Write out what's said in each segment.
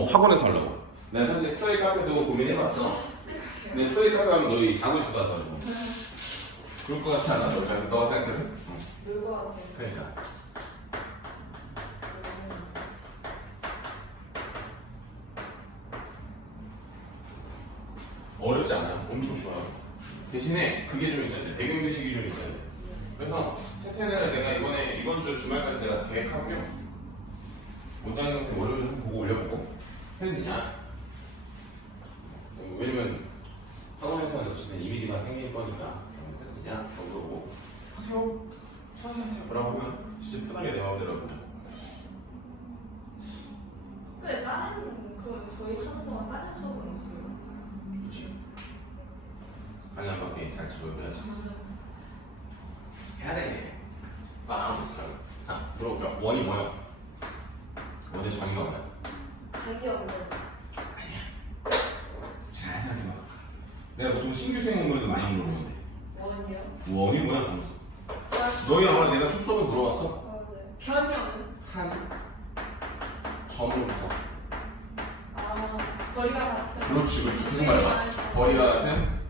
학원에서 하려고. 난 사실 스터디 카페도 고민해봤어. 근데 스터디 카페 가면 너희 자고 있을 것 같아가지고. 그럴 것 같지 않아? 그래서 너가 생각해? 놀 것 같아. 그러니까. 어렵지 않아요. 엄청 좋아요. 대신에 그게 좀 있어야 돼. 배경지식이 좀 있어야 돼. 그래서 태태는 내가 이번 주 주말까지 내가 계획하고요. 원장님한테 월요일 한번 보고 올려보고 했느냐? 왜냐면 학원에서 어쨌든 이미지가 생길 거니까 했느냐? 물어보고 하세요. 편하게 하세요. 뭐라고 하면 진짜 편하게 내 마음대로 하고. 근데 그럼 저희 하는 동안 다른 수업은 없어요? 그렇지. 방향 밖에 잘 조절해야지. 해야 돼. 어떻게 하고? 자, 물어볼게요. 원이 뭐예요? 원의 정의가 뭐야? 자기 없는. 아니야. 잘 생각해봐. 내가 보통 신규 수행 공부에도 많이 물어보는데. 원이요? 원이 뭐야? 검수. 너희 아마 내가 첫 수업에 물어봤어? 네. 변이 없는. 한 점으로부터. 거리가 같은. 그렇지. 무슨 말이야? 거리가 같은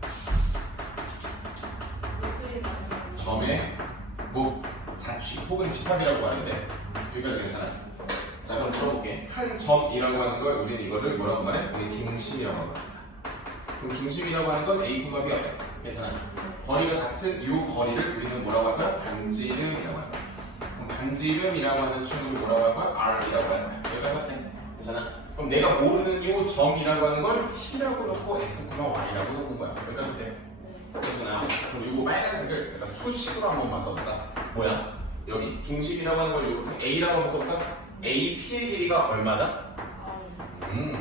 무술이 많은. 점의 자취 혹은 집합이라고 하는데 여기까지 괜찮아? 자, 그럼 물어볼게. 한 점이라고 하는 걸 우리는 이거를 뭐라고 말해? 우리 중심이라고 하는 거야. 그럼 중심이라고 하는 건 A, B가 돼. 괜찮아? 거리가 같은 이 거리를 우리는 뭐라고 할까요? 반지름이라고 할 거야. 그럼 반지름이라고 하는 친구를 뭐라고 할 거야? R이라고 할 거야. 여기까지 할게. 괜찮아? 그럼 내가 모르는 이 점이라고 하는 걸 T라고 놓고 X, Y라고 놓은 거야. 여기까지 할게. 괜찮아? 그럼 이거 빨간색을 내가 수식으로 한 번만 써볼까? 뭐야? 여기 중심이라고 하는 걸 이렇게 A라고 한번 써볼까? AP의 길이가 얼마다?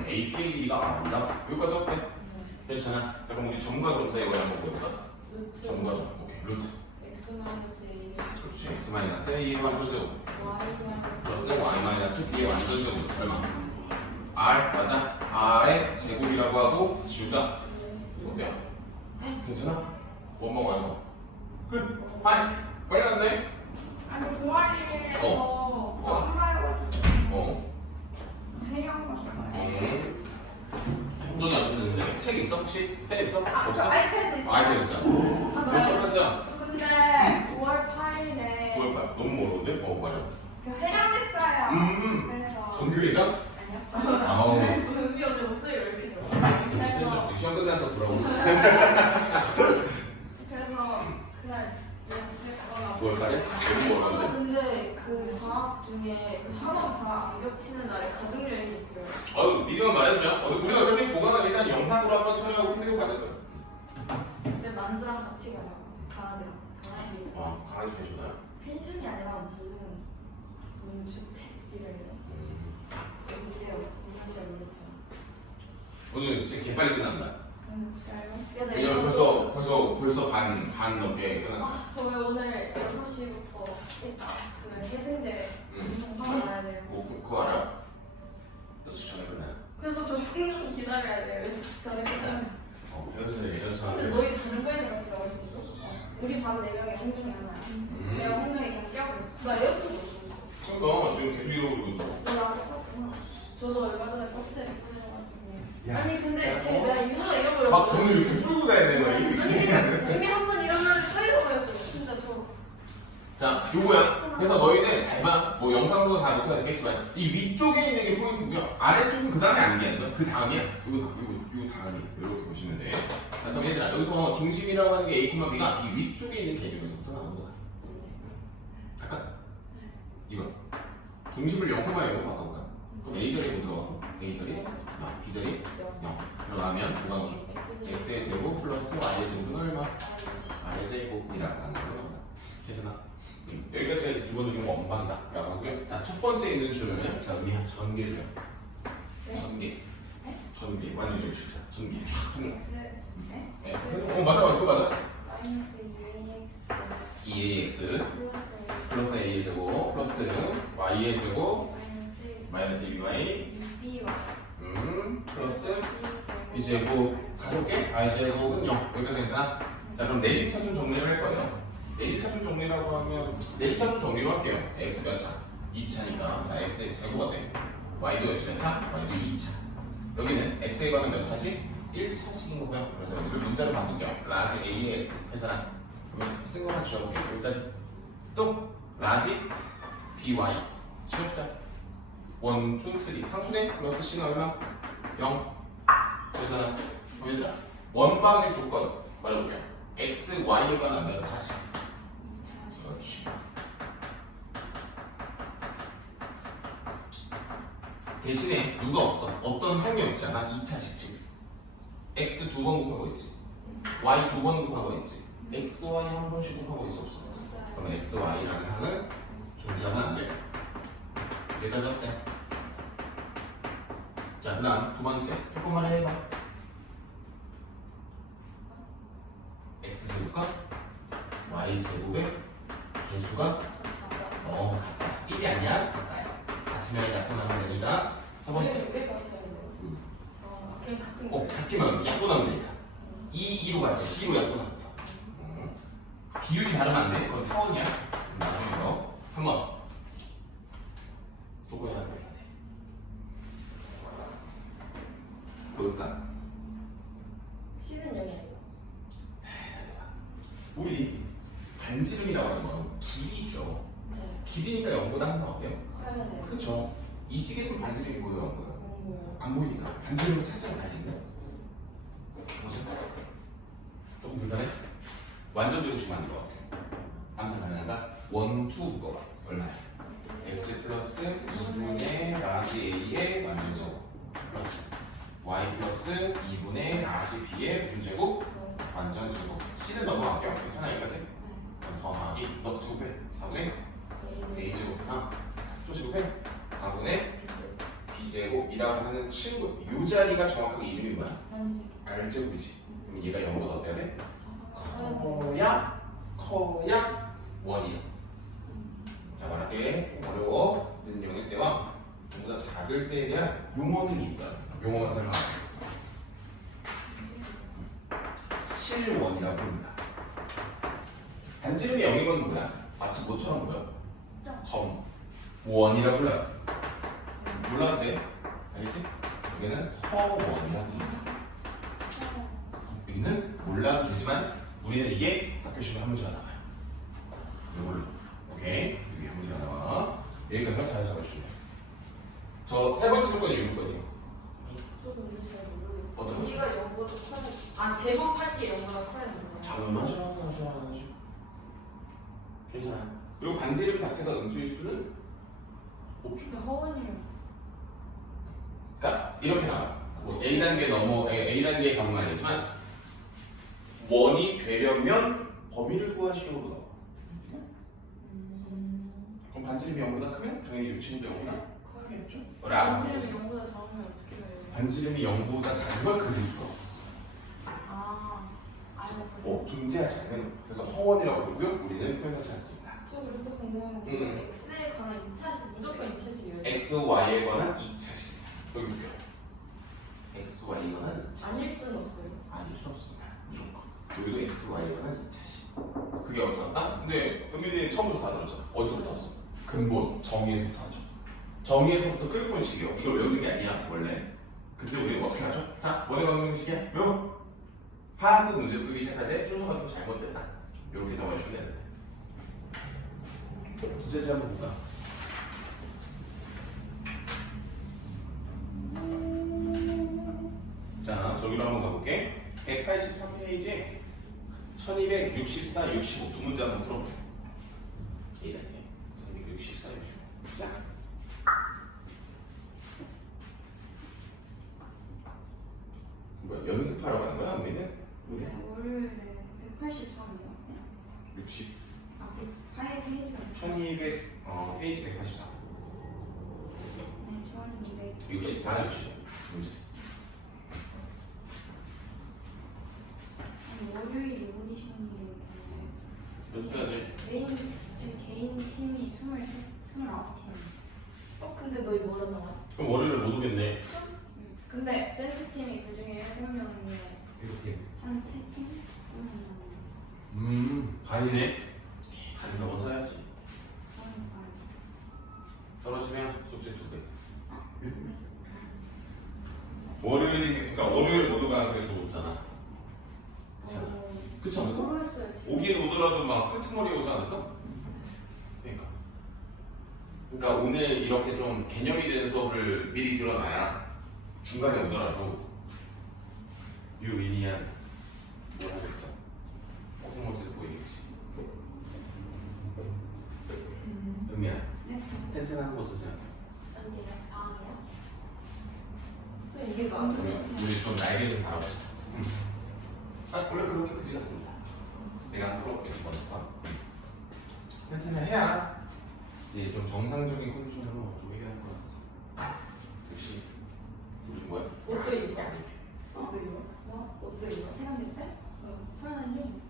AP의 길이가 얼마다? 여기까지 할게. 괜찮아? 자, 그럼 우리 점과 점 사이 이걸 한번 볼까? 루트. 점과 점. 오케이. 루트. X-A. 그렇지. X-A의 완전제곱 Y- 플러스 Y-B의 완전제곱 얼마? R 맞아? R의 제곱이라고 하고 지우다. 어때요? 괜찮아? 원망 완성. 끝. 아니 빨리 갔네. 아니 동아리에서 회의한 거 있어요. 성종이 어쨌든 책 있어 혹시? 책 있어? 없어? 아이패드 있어요. 아이패드 있어. 벌써 끝났어요. 근데 9월 8일에 9월 8일. 너무 멀었는데? 말이야. 그 회장 책자예요. 그래서 정규회장? 아니요. 아우. 은비 언니 목소리 왜 이렇게 좋아? 그래서 시험 끝나서 돌아오고 있어. 그래서 그날 그거나 9월 8일? 너무 멀었는데? 근데 그 방학 중에 그 학원 방학 안 겹치는 날에 가족 여행이 있어요. 아유 미리만 말해주자. 우리가 어차피 보관은 일단 영상으로 한번 촬영하고 끝내고 가는 거야. 근데 만두랑 같이 가요. 강아지랑. 강아지 펜션이야? 펜션이 아니라 무슨 주택이래요. 근데요, 이런 잘 모르겠죠. 오늘 지금 개빨리 끝난다. 진짜요? 왜냐면 벌써 반 넘게 끝났어. 저 왜 오늘 6시부터 그 해생대 방송 가야 돼요. 그거 알아? 6시 전에 끝나요. 그래서 저 항상 기다려야 돼요. 6시 전에 끝나면. 6시 근데 너희 다른 과에 같이 나올 수 있어? 우리 반 4명에 홍중이 하나야. 내가 홍중이 그냥 껴버렸어. 나 에어컨 못 줬어. 그러니까 지금 계속 이러고 있어. 나 똑같구나. 저도 얼마 전에 버스에 끊어가지고. 야, 아니 근데 진짜, 내가 이거 잃어버렸어. 막 돈을 이렇게 풀고 다니는 거야. 이미 한 번 일어나면 처리해버렸어. 진짜 저. 자, 요거야. 그래서 너희는 잘 봐. 뭐 영상도 다 녹화가 됐겠지만 이 위쪽에 있는 게 포인트고요. 아래쪽은 그 다음에 아닌 게 아니라 그 다음이야. 이거 다음이 이렇게 보시면 돼. 자, 그럼 얘들아 여기서 중심이라고 하는 게 A, B가 이 위쪽에 있는 개념에서부터 나오는 거다. 잠깐. 이거 중심을 0,0로 바꿔볼까? 그럼 A 자리에 뭐 들어가고 A 자리, B 자리 0 들어가면 누가 나오죠? X의 제곱 플러스 Y의 제곱은 얼마? R의 제곱이라고 하는 거예요. 괜찮아? 여기까지가 이제 기본적인 원방이다 라고 하고요. 자, 첫 번째 있는 줄은 자, 우리 전개죠. 전개 완전 좀 쉽죠. 전개 쫙 하는 거. 네. 맞아 그거 맞아. 마이너스 2ax 2ax 플러스 a의 제곱 플러스 y의 제곱 마이너스 2y 플러스 b제곱 가져올게. y제곱은 0 여기까지 괜찮아? 자, 그럼 내립차순 정리를 할 거예요. 내립차순 정리라고 하면 내립차순 정리로 할게요. x가 차 2차니까 자 x의 제곱가 돼. y도 역시 몇 차? y도 2차. 여기는 x에 관한 몇 차씩? 1차씩인 거고요. 그래서 여기를 문자로 바꿀게요. 라지 a의 x 하잖아. 그러면 쓴 거만 지워볼게요. 여기까지. 또 라지 by 지웠어요. 1, 2, 3 상수네 플러스 c는 얼마? 0 그래서 얘들아 원방의 조건 말해볼게요. x, y에 관한 몇 차씩? 그렇지. 대신에 누가 없어? 어떤 항이 없잖아. 2차씩 지금 x 2번 곱하고 있지, y 2번 곱하고 있지, x, y 한 번씩 곱하고 있어 없어? 그러면 x, y라는 항은 존재하면 안 돼. 여기까지 어때? 자, 그 다음 두 번째 조금만 해봐. x제곱과 y제곱의 개수가 같다. 1이 아니야? 같아요. 같으면 약분하면 되니까. 세 번째 왜 같아요? 그냥 같은 거. 같기만 약분하면 되니까. 2로 같지? 2로 약분하면 돼. 비율이 다르면 안 돼. 그건 타원이야. 나중에 너 3번 조금 해야 돼. 뭘까? C는 0이 아니고. 잘 봐. 우리 반지름이라고 하는 건 길이죠. 네. 길이니까 0보다 항상 어때요? 커야 돼. 그렇죠. 이 식에서 반지름이 보여요, 안 보여요? 뭐. 안 보이니까 반지름을 찾아가야겠네. 뭐지? 조금 불편해? 완전 제곱식 만들어 갈게요. 암산 가능한가? 1, 2 거 얼마야? x 플러스 2분의 라지 a의 완전 제곱 플러스 y 플러스 2분의 라지 b의 무슨 제곱? 완전 제곱. c는 넘어갈게요. 괜찮아 여기까지? 그럼 더하기 너 제곱해 4분의 a 제곱 또 제곱해 4분의 b제곱이라고 하는 친구 이 자리가 정확하게 이름이 뭐야? r제곱이지. 그럼 얘가 0보다 어때야 돼? 커야 원이야. 자 말할게. 조금 어려워. 는 0일 때와 보다 작을 때에 대한 용어는 있어요. 용어가 설마 실원이라고 합니다. 반지름이 0인 건 뭐야? 마치 뭐처럼 보여? 점 원이라고 불러요. 몰라도 돼. 알겠지? 여기는 허원이라고 합니다. 여기는 몰라도 되지만 우리는 이게 학교 시험에 한 문제가 나와요. 이걸로. 오케이? 여기 한 문제가 나와. 여기까지 잘 잡아주시면 돼요. 저 세 번째 조건이 이 조건이에요. 또 근데 잘 모르겠어. 어떤 거? 이가 0보다 커야 제곱할 게 0보다 커야 되는 거야. 당연하죠. 괜찮아요. 그리고 반지름 자체가 음수일 수는 없죠. 근데 허원이면 그러니까 이렇게 나와. 뭐 A 단계 넘어 A 단계의 경우는 아니지만 원이 되려면 범위를 구하시려고 나와. 그럼 반지름이 0보다 크면 당연히 유친도 0보다 크겠죠. 반지름이 0보다 작으면 어떻게 돼요? 반지름이 0보다 작은 걸 그릴 수가 없어. 존재하지 않는. 그래서 허원이라고 부르고요. 우리는 표현하지 않습니다. 저 그리고 또 궁금한 게 X에 관한 2차식 무조건 2차식이에요. X, Y에 관한 2차식. 여기 볼게요. X, Y에 관한 2차식. 아닐 수는 없어요. 아닐 수 없습니다. 무조건. 여기도 X, Y에 관한 2차식. 그게 어디서 왔다? 근데 은빈이 처음부터 다 들었죠? 어디서부터 왔어? 근본, 정의에서부터 하죠. 정의에서부터 끌고 온 식이요. 이걸 외우는 게 아니야, 원래. 근데 우리는 어떻게 하죠? 자, 원래 외우는 식이야? 외워. 화학의 문제 풀기 시작할 때 순서가 좀 잘못됐다. 이렇게 적어주시면 되는데. 진짜 한번 볼까? 자, 저기로 한번 가볼게. 183페이지에 1264, 65 두 문제 한번 풀어볼게. 이렇게 1264, 65 시작. 뭐야, 연습하러 가는 거야, 우리는? 우리 월요일에 183이요. 60, 아, 108페이지가 1200, 페이지 184. 네, 저는 200. 64, 65 문제. 월요일에 오디션이 연습해야지. 지금 개인 팀이 29팀. 근데 너희 뭐로 나왔어? 그럼 월요일에 못 오겠네. 근데 댄스 팀이 그 중에 7명인데 이렇게. 한 3팀? 반이네. 반 넘어서 해야지. 저는 떨어지면 숙제 2배. 월요일, 그러니까 월요일 모두가 가서 또 오잖아. 그렇잖아. 그렇지 않을까? 모르겠어요. 지금. 오긴 오더라도 막 끄트머리 오지 않을까? 그러니까 오늘 이렇게 좀 개념이 되는 수업을 미리 들어놔야 중간에 오더라도 유의미한 뭘 하겠어? 코스모스 보이겠지. 은미야, 네. 텐텐하는 거 어떠세요? 언제요? 다음이요? 이게 나. 그러면 우리 좀 날개 좀 달아보자. 아 원래 그렇게 그지 같습니다. 내가 안 풀어볼게 먼저. 텐텐을 해야 이제 좀 정상적인 컨디션으로 좀 얘기할 것 같아서. 역시 무슨 거야? 옷도 입고. 아니. 옷도 입어? 뭐? 옷도 입어? 태어날 때? 태어난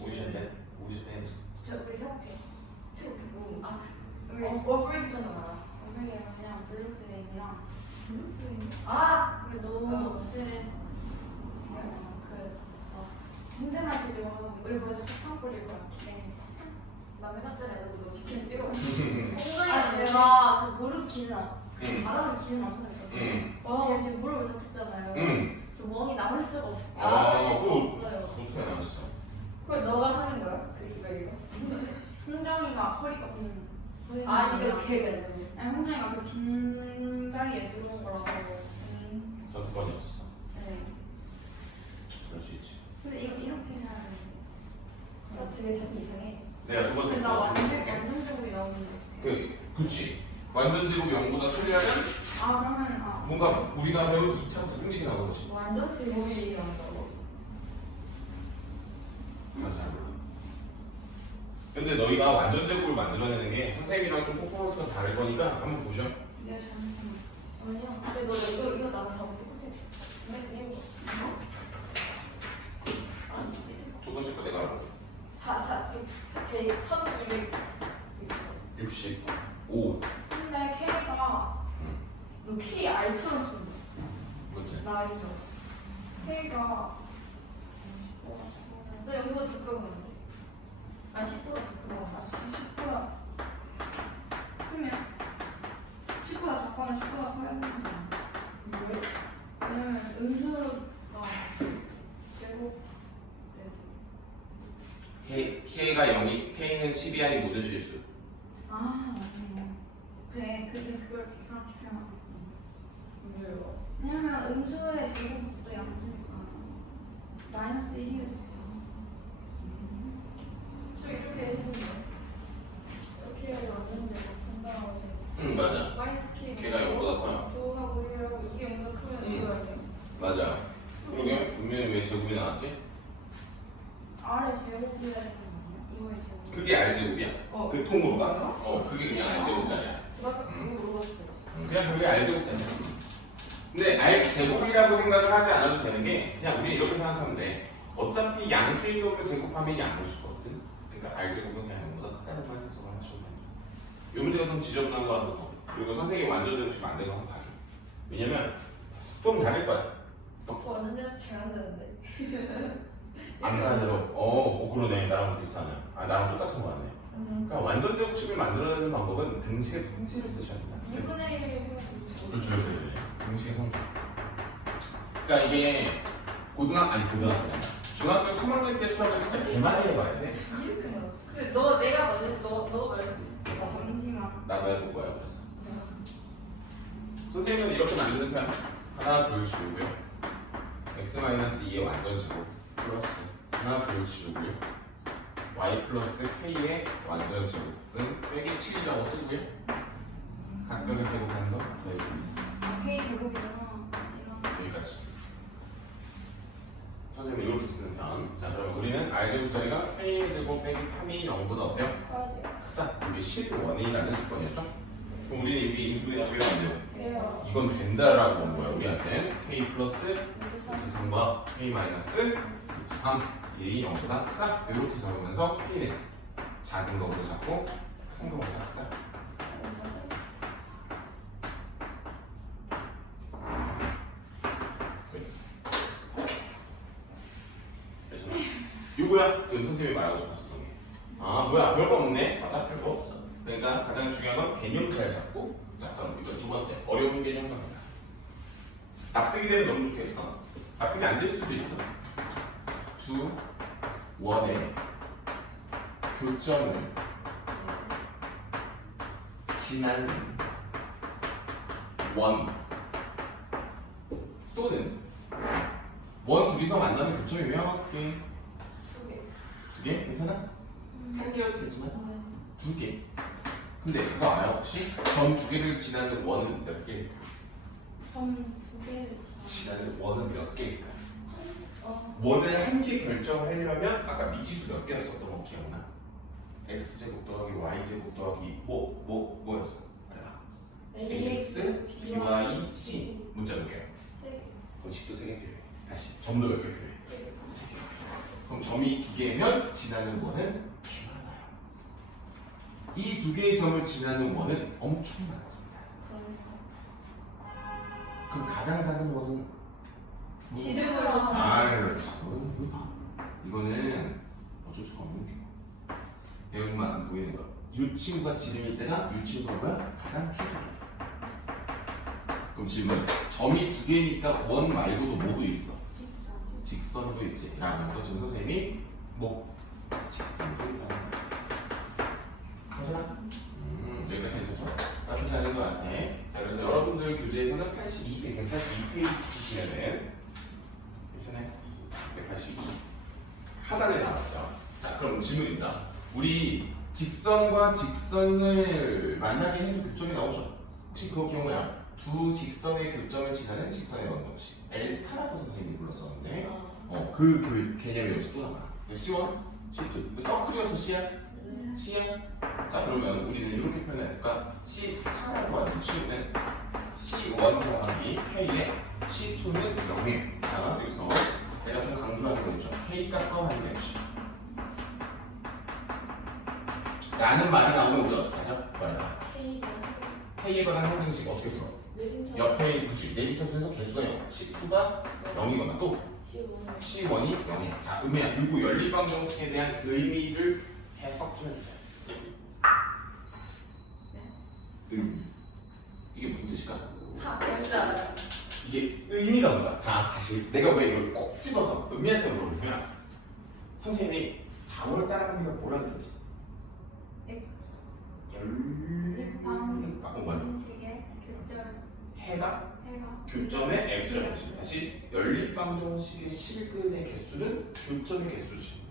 오이션데? 오이션데? 저 우리 생각해. 체육복. 아, 우리 옷 프레임은 알아. 엄마가 그냥 블루플레임이랑 아! 그 너무 스트레스 힘들만 가지고 하고 일부러 식상 뿌릴 거야. 나 맨날 전에 너 치킨 찍어. 아 제가 그 무릎 기는 응. 바람을 기는 안 편했거든요. 제가 지금 무릎을 다쳤잖아요. 응. 저 멍이 나올 수가 없어요. 아, 나올 수가 그거 없어요. 어떻게 나왔어? 그걸 너가 하는 거야? 이거. 송정이가 허리가 보이는 아, 이거 걔가 아니 홍정이가 그 긴 다리에 들어온 거라고. 저 두 번이 없었어. 네. 그럴 수 있지. 근데 이거 이렇게 해야 나 되게 답이 이상해. 내가 두 번째 근데 나 거. 완전적으로 나오는데. 그치. 완전 제곱 0보다 틀리면 아 그러면 뭔가 우리가 배운 2차 부등식이 나오는 거지. 완전 제목이 나온다고? 맞아. 근데 너희가 완전 제곱을 만들어내는 게 선생님이랑 좀 퍼포먼스가 다를 거니까 한번 보셔. 내가 잘못한 아니야. 근데 너 이거 나랑 다 똑같아. 네, 이거. 아, 두 번째 거 내가 알고. 1200. 65. 근데 K가 너 K R처럼 쓴다. 뭐지? 나 R인 줄 알았어. K가 나 여기서 적당한데. 아, 10보다 적당한 10보다 크면 10보다 작거나 10보다 커야 되는 거야. 왜? 왜냐면 음수가 제곱 K가 0이, K는 10이 아닌 모든 실수. 아 맞네. 그래 근데 그걸 이상하게 표현하고 있어. 왜요? 왜냐면 음수의 제곱도 양수니까 마이너스 1이어도 되잖아. 저 이렇게 했는데. 이렇게 해야 왔는데, 한 다음에. 응, 맞아. 마이너스 K. K가 0보다 커요. 9하고 1하고 이게 0보다 크면 이거 아니야? 맞아. 그러게? 분명히 왜 제곱이 나왔지? R의 제곱이어야 되는 거 아니야? 이거의 제곱. 그게 R제곱이야. 어. 그 통으로가? 그게 그냥 R제곱짜리야. 저 아까 그거 물어봤어요. 그냥 그게 R제곱짜리야. 근데 R제곱이라고 생각을 하지 않아도 되는 게 그냥 우리 이렇게 생각하면 돼. 어차피 양수인 놈을 제곱하면 양수거든. 그러니까 R제곱은 그냥 0보다 크다는 말 해석을 하셔도 됩니다. 이 문제가 좀 지저분한 것 같아서 그리고 선생님이 완전 제곱식 만든 거 한번 봐줘. 왜냐면 좀 다를 거야. 저 완전 돼서 잘 안 되는데. 암산으로 그러네. 나랑 비슷하네. 나랑 똑같은 거 같네. 그러니까 완전 제곱식을 만들어내는 방법은 등식의 성질을 쓰셔야 된다. 2분의 1 해가지고. 그렇죠. 등식의 성질. 그러니까 이게 고등학교 아니라 중학교 3학년 때 수학을 진짜 개많이 해봐야 돼. 이렇게 나왔어. 근데 내가 먼저 너가 할 수 있어. 잠시만. 나도 해볼 거야. 그래서 선생님은 이렇게 만드는 편 하나 둘 지우고요. x-2의 완전 제곱 플러스 하나 둘 지우고요. y 플러스 k의 완전 제곱은 빼기 7이라고 쓰고요. 각각을 제곱하는 거 K 제곱이랑 여기까지. 선생님은 이렇게 쓰는 편. 자, 그러면 우리는 r제곱짜리가 k제곱 빼기 3이 0보다 어때요? 가야 돼. 크다. 이게 10원이라는 조건이었죠? 그럼 우리는 이미 인수분해 어떻게 하면 돼요? 돼요. 이건 된다라고 온 거야. 우리한테 k 플러스 루트 3과 k 마이너스 루트 3 1이 0보다 크다. 이렇게 적으면서 k는 작은 거보다 작고 큰 거보다 크다. 요거야 지금 선생님이 말하고 싶었던 게. 뭐야 별거 없네. 맞아 별거 없어. 그러니까 가장 중요한 건 개념 잘 잡고. 자, 그럼 이거 두 번째 어려운 개념 갑니다. 납득이 되면 너무 좋겠어. 납득이 안 될 수도 있어. 두 원의 교점을 지나는 원 또는 원 둘이서 만나는 교점이 몇 개? 두 개? 괜찮아? 한 개여도 되지만 두 개. 근데 그거 알아요 혹시? 점 두 개를 지나는 원은 몇 개일까? 점2 개를 지나는 원은 몇 개일까? 어. 원을 한 개 결정하려면 아까 미지수 몇 개였었던 거 기억나? x제곱 더하기 y제곱 더하기 뭐였어? 말해봐. ax, by, c 문자 몇 개야? 3개. 그럼 식도 3개 필요해. 다시 점도 몇 개 필요해? 3개. 그럼 점이 2개면 지나는 원은 개 많아요. 이 두 개의 점을 지나는 원은 엄청 많습니다. 그럼 가장 작은 원은 지름으로 하면 아 그렇지. 이거는 어쩔 수가 없는 게 배운 만큼 보이는 거야. 이 친구가 지름일 때가 이 친구가 뭐야? 가장 최소죠. 그럼 질문. 점이 두 개니까 원 말고도 뭐도 있어? 직선도 있지. 라면서 지금 선생님이 뭐 직선도 있다. 괜찮아? 여기까지 괜찮죠? 나쁘지 않은 것 같아. 자, 그래서 여러분들 교재에서는 82페이지 주시면은 괜찮아요? 182 하단에 나왔어. 자, 그럼 질문입니다. 우리 직선과 직선을 만나게 해도 교점이 나오죠? 혹시 그거 기억나요? 두 직선의 교점을 지나는 직선의 원동식 L스타라고 선생님이 불렀었는데 그 개념이 여기서 또 나와. C1, C2 서클이어서 C야? C야? 자, 그러면 우리는 이렇게 표현해볼까? C스타라고 하는 친구는 C1 더하기 K에 C2는 0이에요. 자, 여기서 내가 좀 강조하는 거 있죠. K 값과 관계없이 라는 말이 나오면 우리 어떻게 하죠? 말해봐. K에 관한 항등식 어떻게 풀어? 옆에 그치 내림차순에서 개수가 0, C2가 0이거나 또 C1이 0이야. 자, 의미야. 그리고 연립방정식에 대한 의미를 해석 좀 해주세요. 의미. 이게 무슨 뜻일까? 뭔지 알아요. 이게 의미가 뭐야? 자, 다시 내가 왜 이걸 꼭 집어서 의미한테 물어보면 선생님이 4월을 따라가는 게 뭐라 그랬지? 방정식의 교점 해가 교점의 x를 보시면 다시 연립방정식의 실근의 개수는 교점의 개수지.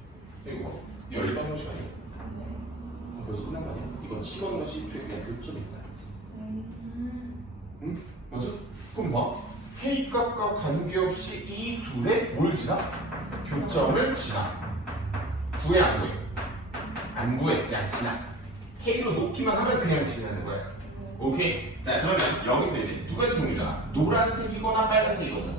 그리고 뭐 연립방정식 아니야? 그럼 벌써 끝난 거 아니야? 이건 C1과 C2의 그냥 교점입니다. 응? 뭐죠? 그럼 뭐? K 값과 관계없이 이 둘의 뭘 지나? 교점을 지나. 구해 안 구해? 안 구해. 그냥 지나. K로 놓기만 하면 그냥 지나는 거야. 오케이. 자, 그러면 여기서 이제 두 가지 종류잖아. 노란색이거나 빨간색이거나.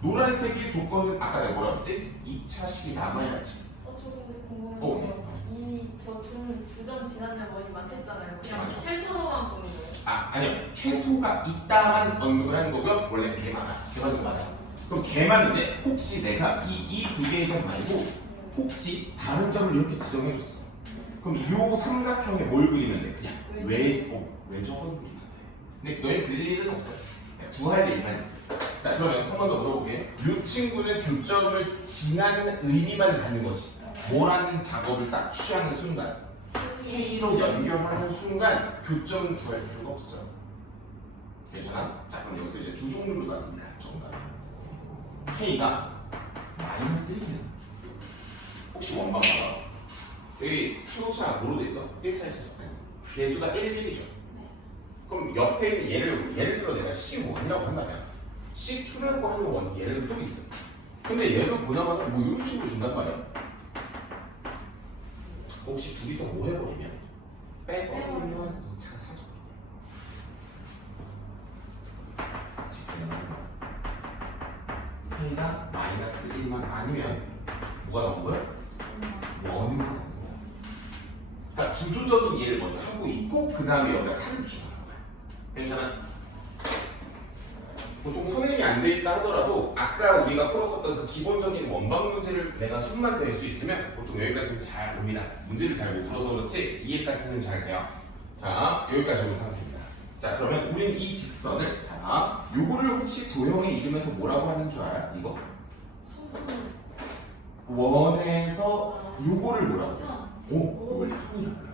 노란색의 조건은 아까 내가 뭐라 그랬지? 2차식이 남아야지. 저 근데 궁금한 게 어. 이저두점 지나는 원이 많댔잖아요. 그냥 맞아. 최소로만 보는 거예요. 아니요. 최소가 있다만 언급을 하는 거고요. 원래 개 많아. 개 많은 거 맞아. 그럼 개 많은데 혹시 내가 이 두 개의 점 말고 혹시 다른 점을 이렇게 지정해줬어. 그럼 이 삼각형에 뭘 그리면 돼? 그냥 외적은 그리면 돼. 근데 너희 그릴 일은 없어요. 구할 일만 있어. 자, 그러면 한 번 더 물어볼게. 이 친구는 교점을 지나는 의미만 갖는 거지. 뭐라는 작업을 딱 취하는 순간, K로 연결하는 순간 교점은 구할 필요가 없어요. 괜찮아? 자, 그럼 여기서 이제 두 종류로 나눕니다. 정답. K가 -1이야. 혹시 원방 봐봐. 여기 수동차 뭐로 돼 있어? 1차, 1차죠. 개수가 1, 1이죠. 그럼 옆에 있는 예를 들어 내가 C1이라고 한다면 C2라고 하는 원 예를 또 있어. 근데 얘도 보나마나 뭐 이런 식으로 준단 말이야. 혹시 둘이서 뭐 해버리면 빼버리면 2차 사죠. 직선을 하는 거야. K가 -1만 아니면 뭐가 나온 거야? 원이 나온 거야. 그러니까 구조적인 이해를 먼저 하고 있고 그 다음에 여기가 3을 붙여나가는 거야. 괜찮아? 보통 선행이 안 돼 있다 하더라도 아까 우리가 풀었었던 그 기본적인 원방 문제를 내가 손만 댈 수 있으면 보통 여기까지는 잘 봅니다. 문제를 잘 못 풀어서 그렇지 이해까지는 잘 돼요. 자, 여기까지 온 상태입니다. 자, 그러면 우리는 이 직선을, 자, 요거를 혹시 도형의 이름에서 뭐라고 하는 줄 알아? 이거? 원에서 요거를 뭐라고 해? 오, 요걸 현이라고 불러요.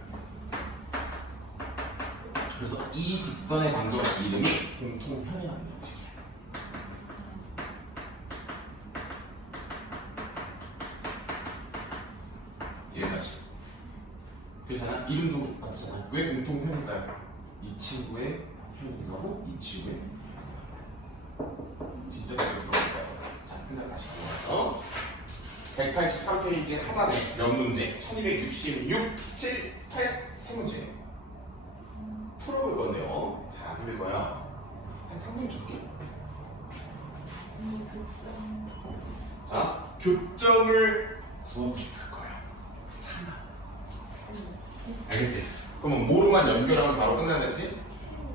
그래서 이 직선의 관계 이름이 공통현이라는 형식이야. 여기까지. 그렇잖아? 이름도 맞잖아. 왜 공통현일까요? 이 친구의 현이하고 이 친구의 현이하고. 진짜 자주 들어볼까요? 자, 현장 다시 들어와서 183페이지 하단에 몇 문제? 1266, 7, 8, 세 문제 풀어볼 건데요. 잘 안 풀릴 거야. 한 3분 줄게. 자, 교점을 구하고 싶을 거야. 참아. 알겠지? 그러면 뭐로만 연결하면 바로 끝나겠지?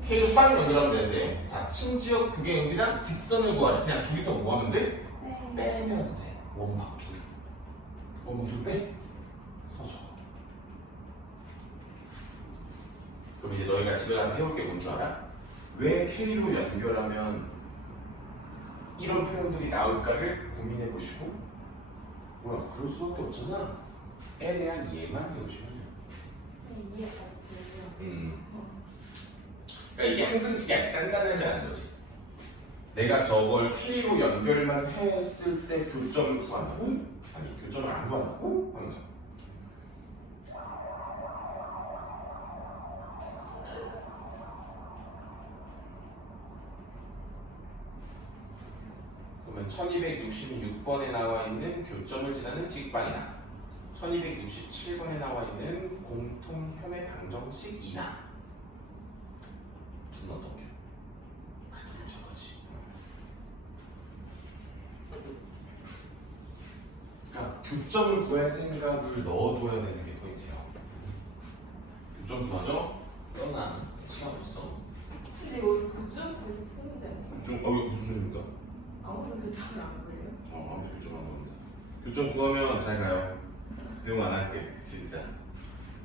K로 빵 연결하면 되는데, 자, 심지어 그게 여기랑 직선을 구하래. 그냥 둘이서 뭐 하면 돼? 빼면 돼. 원막 줄. 원막 줄 빼? 서져. 그럼 이제 너희가 집에 가서 해볼 게 뭔 줄 알아? 왜 K로 연결하면 이런 표현들이 나올까를 고민해 보시고, 뭐야, 그럴 수밖에 없잖아. 에 대한 이해만 해오시면 돼요. 이해까지 들으면. 그러니까 이게 한 등식이 아직 단단하지 않은 거지. 내가 저걸 K로 연결만 했을 때 교점을 구한다고? 아니, 교점을 안 구한다고? 항상. 그러면 1266번에 나와 있는 교점을 지나는 직방이나 1267번에 나와 있는 공통현의 방정식이나 둘 어떤 게? 같은 문제거지. 그러니까 교점을 구할 생각을 넣어둬야 되는 게 포인트야. 교점 구하죠? 떠나 시간 없어. 근데 이거 교점 구에서 푸는 문제 아니야? 교점 이거 무슨 소리입니까? 아무도 교점이 안 걸려요? 아무튼 교점 안 겁니다. 교점 구하면 잘 가요. 내용 안 할게 진짜.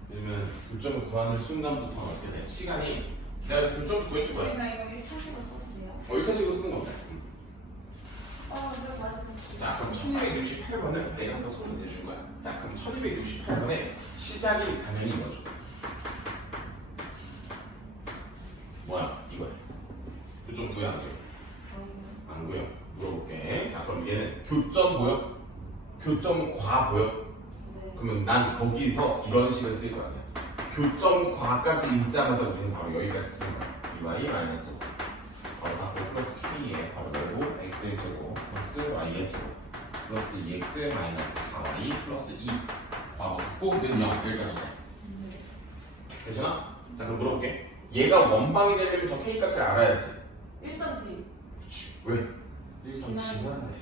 왜냐면 교점을 구하는 순간부터 어떻게 돼? 시간이 내가 지금 교점 구해줄 거야. 나 이거 1차식으로 써도 돼요? 1차식으로 쓰는 겁니다. 이거 맞아. 자, 그럼 1268번은 내가 한번 손을 대줄 거야. 자, 그럼 1268번에 시작이 당연히 이거죠. 뭐야? 이거야. 교점 구해 안 돼요? 안 구해요. 물어볼게. 자, 그럼 얘는 교점 보여? 교점 과 보여? 네. 그러면 난 거기서 이런 식을 쓸 거야. 교점 과까지 읽자마자 우리는 바로 여기까지 쓰는 거야. y 마이너스 5. 바로 갖고 플러스 k에 바로 열고 x의 제곱 플러스 y의 제곱 플러스 2x 마이너스 4y 플러스 2 바로 갖고는 0 여기까지 오자. 괜찮아? 자, 그럼 물어볼게. 얘가 원방이 되려면 저 k 값을 알아야지. 일선지. 그치. 왜? 일선 지났네.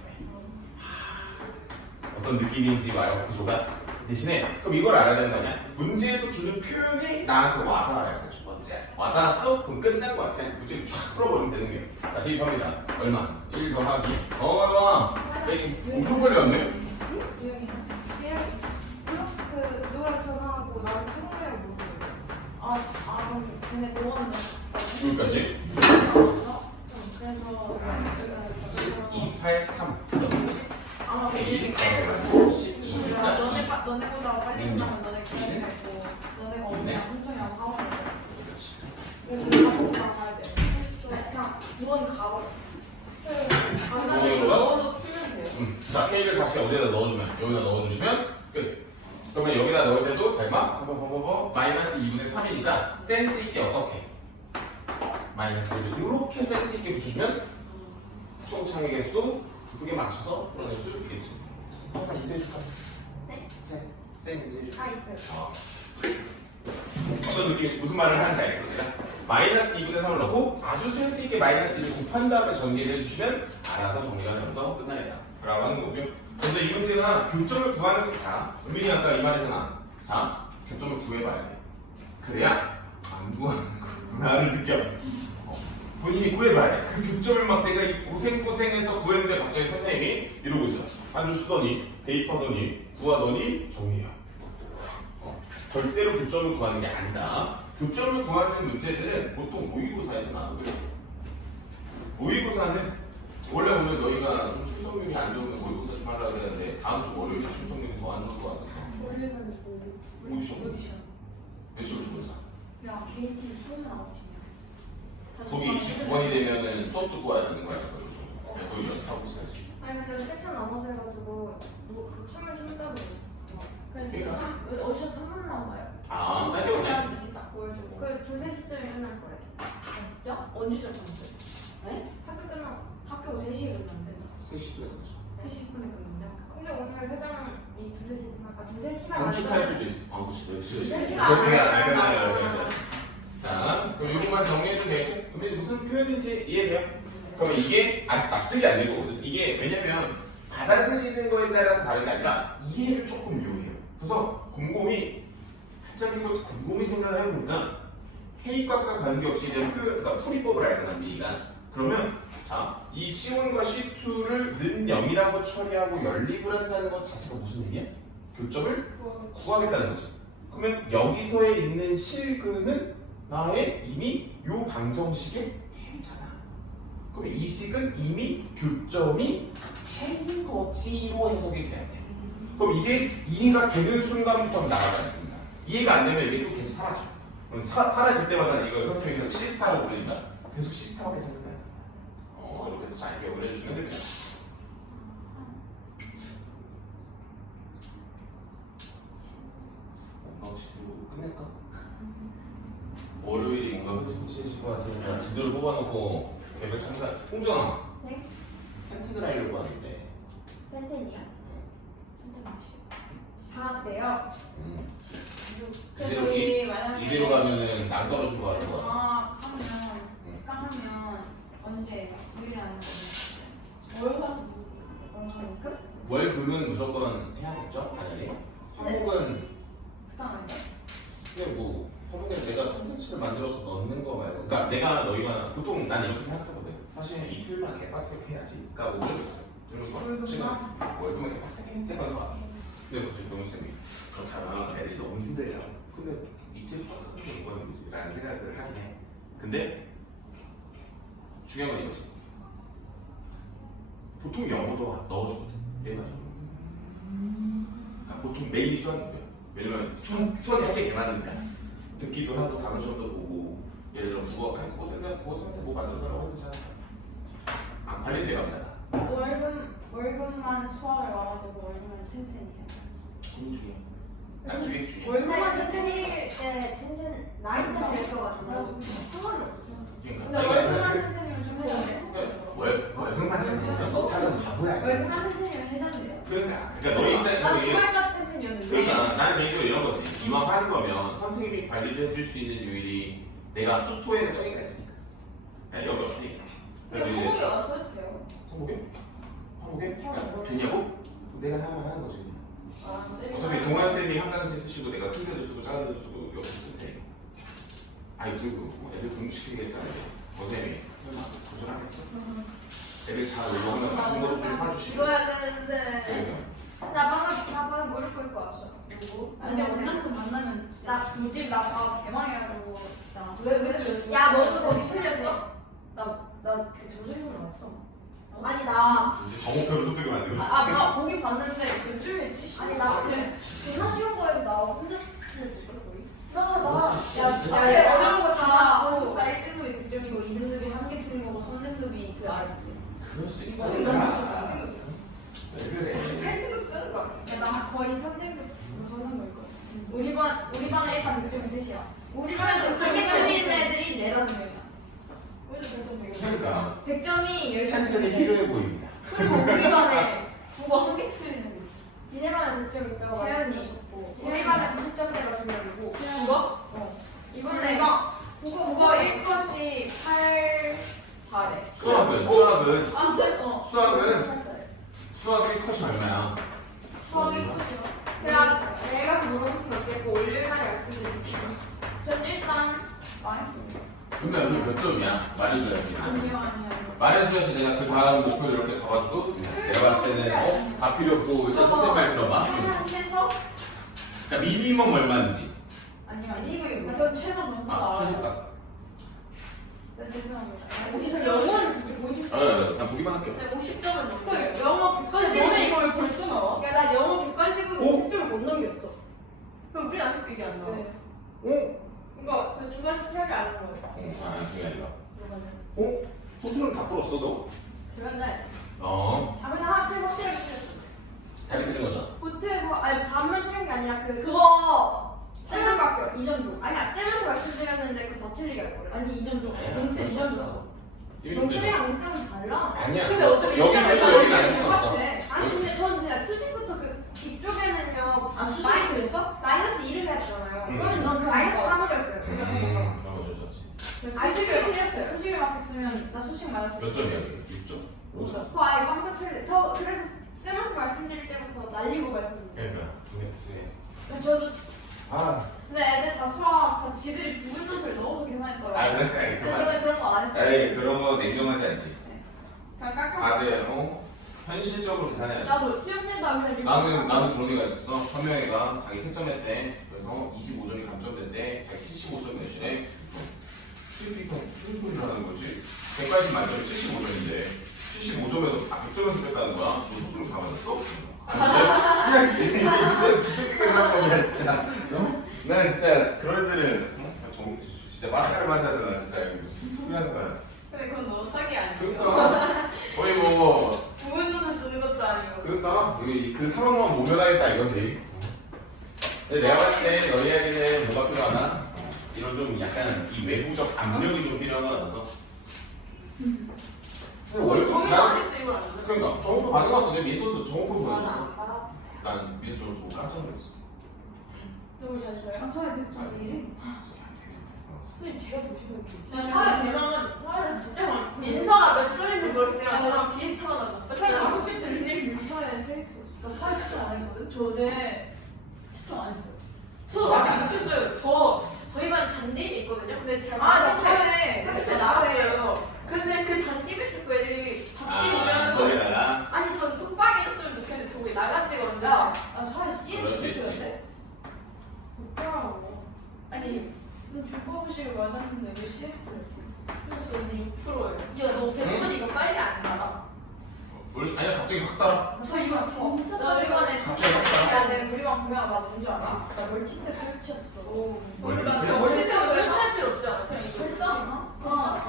어떤 느낌인지 와요, 구조가. 대신에 그럼 이걸 알아야 되는 거 아니야? 문제에서 주는 표현이 나한테 와닿아야 돼. 첫 번째 와닿았어? 그럼 끝난 거야. 그냥 문제를 쫙 풀어버리면 되는 게. 자, 대입합니다. 얼마? 1 더하기 얼마? 빼기 엄청 걸렸네. 유영이 그 누구랑 전화하고 나랑 통화해요 모르고. 근데 노원 여기까지. 그래서 283 플러스 이게 12니까 너네보다 빨리 끝나면 너네 기다리고 있고 너네가 오면 혼자야 하고 그래서 내가 가야 돼. 그냥 이번 가버려. 가가지고 넣어도 풀면 돼요. 자, K를 다시 어디다 넣어주면 여기다 넣어주시면 끝. 그러면 여기다 넣을 때도 잘 봐. 마이너스 2분의 3이니까 센스 있게 어떻게? 마이너스를 이렇게 센스 있게 붙여주면 총 창의 개수도 그게 맞춰서 풀어낼 수 있겠지. 잠깐 인쇄해줄까? 네? 쌤 인쇄해줄까? 있어요. 어떤 느낌, 무슨 말을 하는지 알겠어. 제가 마이너스 2분의 3을 넣고 아주 센스 있게 마이너스 1을 곱한 다음에 정리를 해주시면 알아서 정리가 되면서 끝나겠다 라고 하는 거고요. 그래서 이 문제가 교점을 구하는 게 다. 은민이 아까 이 말했잖아. 자, 교점을 구해봐야 돼. 그래야 안 구하는 거구나를 느껴. 본인이 구해봐야 돼. 그 교점을 막 내가 이 고생해서 구했는데 갑자기 선생님이 이러고 있어. 한 줄 쓰더니 대입하더니 구하더니 정리해요. 절대로 교점을 구하는 게 아니다. 교점을 구하는 문제들은 보통 모의고사에서 나오고요. 모의고사는 원래 오늘 너희가 좀 출석률이 안 좋은 모의고사 좀 하려고 그랬는데 다음 주 월요일 출석률이 더 안 좋을 것 같아서 원래는 오디션. 몇 시로 출근사? 야 개인팀 수업은 안 팀이야. 거기 29번이 되면은 수업 듣고 와야 되는 거야. 그렇죠. 거기 연습하고 있어야지. 아니 근데 섹션 나눠서 해가지고 뭐그 춤을 춘다고 그래서 그러니까? 어디서 3분 나와요. 아, 짧게 오네. 이렇게 딱 보여주고 그 2-3시쯤에 끝날 거래. 아 진짜? 언제 시작하는데? 네? 학교 끝나 학교 3시에 끝났는데 3시 그래. 3시 10분에 끝났는데 근데 오늘 회장이 2-3시 끝나 2-3시간 단축할 수도 있어. 아, 그렇지. 2-3시간 2시간 안 끝나요. 끝나요. 자, 그럼 이것만 정리해주면 되겠지? 근데 무슨 표현인지 이해돼요? 그러면 이게 아직 납득이 안 될 거거든. 이게 왜냐면 받아들이는 거에 따라서 다른 게 아니라 이해를 조금 이용해요. 그래서 곰곰이 한참 이거 곰곰이 생각을 해보니까 K값과 관계없이 대한 표현, 그러니까 풀이법을 알잖아, 미가. 그러면 자, 이 C1과 C2를 는 0이라고 처리하고 연립을 한다는 것 자체가 무슨 얘기야? 교점을 구하겠다는 거지. 그러면 여기서에 있는 실근은 나의 이미 요 방정식의 해잖아. 그럼 이 식은 이미 교점이 해인 거지로 해석이 돼야 돼. 그럼 이게 이해가 되는 순간부터 나가지 않습니다. 이해가 안 되면 이게 또 계속 사라져. 그럼 사라질 때마다 이거 선생님이 계속 시스타라고 부르니까 계속 시스타밖에 생각나요. 이렇게 해서 잘 기억을 해주시면 됩니다. 엉망식으로 끝낼까? 월요일이 뭔가 흐지부지해질 것 같으니까 지도를 뽑아놓고 개별 참사. 홍준아, 네? 팬티를 하려고 하는데. 팬텐이요? 팬텐 마시고 방학 때요? 이대로 저희 만약에 이대로 가면은 낭떠러지고 가는 거 같아. 방학하면 특강하면 언제 유일하는 거예요? 월화만큼? 월금은 무조건 해야겠죠, 당연히. 화목은 특강하면? 그냥 뭐 화목에 내가 콘텐츠를 만들어서 넣는 거 말고, 그러니까 내가 너희가 보통 난 이렇게 생각하거든. 사실 이틀만 개빡세게 해야지. 그러니까 모르겠어. 그러면서 왔어. 지금 월금은 개빡세게 했지면서 왔어. 근데 갑자기 너무 쌤이 그렇게 하면 애들이 너무 힘들죠. 근데 이틀 수학하는 게 이거는 뭐지? 라는 생각을 하긴 해. 근데 중요한 건 이거지. 보통 영어도 넣어주거든. 얘가 그러니까 보통 메인 수학이고요. 왜냐면 수학이 할 게 개 많으니까 듣기도 하고 다른 시험도 보고 예를 들어 국어 아니 국어 쓰면 뭐 만들어달라고 하는 거잖아. 안 관련돼요, 합니다. 월급만 수학을 와가지고 월급만 텐텐이에요. 공부 중이야. 난 기획 중이야. 월급만 텐텐일 때 텐텐 나인텐을 써가지고 상관이 없어. 근데 월급만 텐텐이면 좀 해줬네. 월급만 텐텐이면 못하면 바보야. 월급만 텐텐이면 해줬네요. 그러니까 너희 나 입장에서 주말까지 텐텐이었는데. 그러니까 나는 개인적으로 이런 거지. 이왕 하는 거면 선생님이 관리를 해줄 수 있는 요일이 내가 수토에는 저기가 있으니까. 아니, 여기 없으니까. 근데 한국에 와서 해도 돼요. 한국에? 한국에? 되냐고? 내가 하는 거지. 아, 어차피 동환쌤이 한강에서 쓰시고 내가 큰 데도 쓰고 작은 데도 쓰고 여기 쓸 때. 아이 지금 애들 공부시키겠다는데 선생님이 설마 도전하겠어? 애들 잘 올라오면 맛있는 것도 좀 사주시고. 이거야 되는데. 그러니까. 나 방금 무릎 꿇고 왔어. 누구? 근데 원장선 만나면 진짜 조집 나다 개망해가지고 진짜 왜 틀렸어? 야 너도 저시 틀렸어? 나 조조에서 나왔어. 아니 나 이제 정목표를 두들겨 만들고. 보긴 봤는데 요즘에 아니 나 존나 쉬운 거에서 나 혼자 틀렸을 걸 거의. 야 어려운 거 다 하고 1등급이 100점이고 2등급이 한 개 틀린 거고 3등급이 그 알지. 그럴 수 있어. 이거 왜 그래? 8등급 쓰는 거 같아. 나 거의 3등급 써는 걸 거야. 우리 반에 일반 100점이 셋이야. 우리 반에도 그렇게 틀린 애들이 4-5명이야. 그러니까 100점이 센터는 13개. 필요해 보입니다. 그리고 우리 반에 국어 한 개 틀리는 거 있어. 니네 반에 100점 있다고 태연이. 우리 반에 90점대가 2명이고 국어? 이번에 내가 국어 1컷이 8-4래. 수학은 아 진짜? 수학 1컷이 얼마야? 수학 1컷이요? 내가 물어볼 수는 없겠고 올릴 날이 없으니까 전 일단 망했습니다. 근데 여기 몇 점이야? 말해줘야지. 아니요. 말해줘야지 내가 그 다음 목표를 이렇게 잡아주고 내가 봤을 때는 다 필요 없고 일단 선생님 말 들어봐. 해서 그러니까 미니멈 얼마인지. 아니 아니요. 미니멈이 전 최종 점수가 알아요. 최소값. 진짜 죄송합니다. 거기서 영어는 진짜 보여줄 수 난 보기만 할게요. 50점은 넘겨요. 없어. 영어 객관식. 너네 이거 왜 벌써 나와? 그러니까 나 영어 객관식으로 오? 50점을 못 넘겼어. 그럼 우리 아직도 이게 안 나와. 네. 어? 그러니까 그 중간식 체험이 안 하는 거예요. 그게 아니라. 이거는. 소수는 다 풀었어, 너? 맨날. 어. 근데 하나 틀 확실하게 틀렸어. 다리 틀린 거잖아. 보트에서 아니 반만 틀린 게 아니라 그거 쌤한테 바뀌어 2점 줘. 아니야 쌤한테 말씀드렸는데 그거 더 틀리게 할 거래. 아니 2점 줘. 용수 2점 줬어. 용수랑 용수랑 달라. 아니야. 근데 어떻게 여기 시작을 최고 여기는 아닐 수 똑같아. 없어. 아니 근데 저는 그냥 수식부터 그 이쪽에는요. 아 수식이 그랬어? 마이너스 2를 했잖아요. 음. 그러면 넌 그 마이너스 3으로 했어요. 그런 거 어쩔 수 없지. 수식을 틀렸어요. 수식을 막 했으면 나 수식 맞았어. 몇 점이야? 6점? 5점? 그거 아예 깜짝 틀렸대. 저 그래서 쌤한테 말씀드릴 때부터 날리고 말씀드려요. 그러니까 중에. 저도 아, 근데 애들 다 수학 다 지들이 부분 점수를 넣어서 계산했더라고. 그러니까 근데 저는 그런 거 안 했어요. 에이, 그런 거 냉정하지 않지. 그냥 깎아. 다들 현실적으로 계산해야지. 나도 시험 때도 안 틀리고. 나는 그런 애가 있었어. 현명이가 자기 채점했대. 그래서 25점이 감점됐대. 자기 75점 내신에 수입이 무슨 소리를 하는 거지? 180 만점에 75점인데 75점에서 100점에서 뺐다는 거야? 너 소수를 다 맞았어? 아닌데? 이게 무슨 기초기 계산법이야 진짜. 나 진짜 그런 애들은 진짜 마라카를 맞아야 되나 진짜 무슨 소리 하는 거야. 근데 그건 너 사기 아니야? 그러니까 거의 뭐 부분 점수 주는 것도 아니고. 그러니까 그 상황만 모면하겠다 이거지. 근데 내가 봤을 때 너희 애들은 뭐가 필요하나? 이런 좀 약간 이 외부적 압력이 좀 필요한 거 같아서. 근데 월급 거기 난 아닐 때 이걸 안 돼. 그러니까 정오표 받은 것 같은데 민서도 정오표 보내줬어. 받았어. 난 민서 점수 깜짝 놀랐어. 너무 잘 줘요. 아 서야 100점이. 선생님 제가 더 쉬운 거 나 사회 대전은 사회는 진짜 많아. 민서가 몇 점인지 모르겠지만 저랑 비슷하다. 사회 저랑 다섯 다섯 개 개 틀린 틀린. 사회 나 사회 측정 안 했거든. 저 어제 측정 안 했어요. 저도 많이 느꼈어요. 저희 반 단님이 있거든요. 근데 제가 나 사회 그때 나왔어요. 근데 그 단님을 찍고 애들이 바뀌면 거기다가 아니 전 뚝방이 했으면 좋겠는데 저기 나갔지거든요. 나 사회 그럴 수 CS 있지. 찍었는데. 오빠라고. 아니 넌 중법의식을 맞았는데 왜 CS 찍었지? 그래서 저는 6%예요. 야너 100분 이거 빨리 안 나가. 아니야 갑자기 확 따라. 저 이거 진짜 나 우리 반에 갑자기 확 따라. 야, 내 우리 반 공약 나 뭔지 알아? 나 멀티탭 설치했어. 멀티탭? 멀티탭을 설치할 필요 없잖아. 그냥 이거 했어?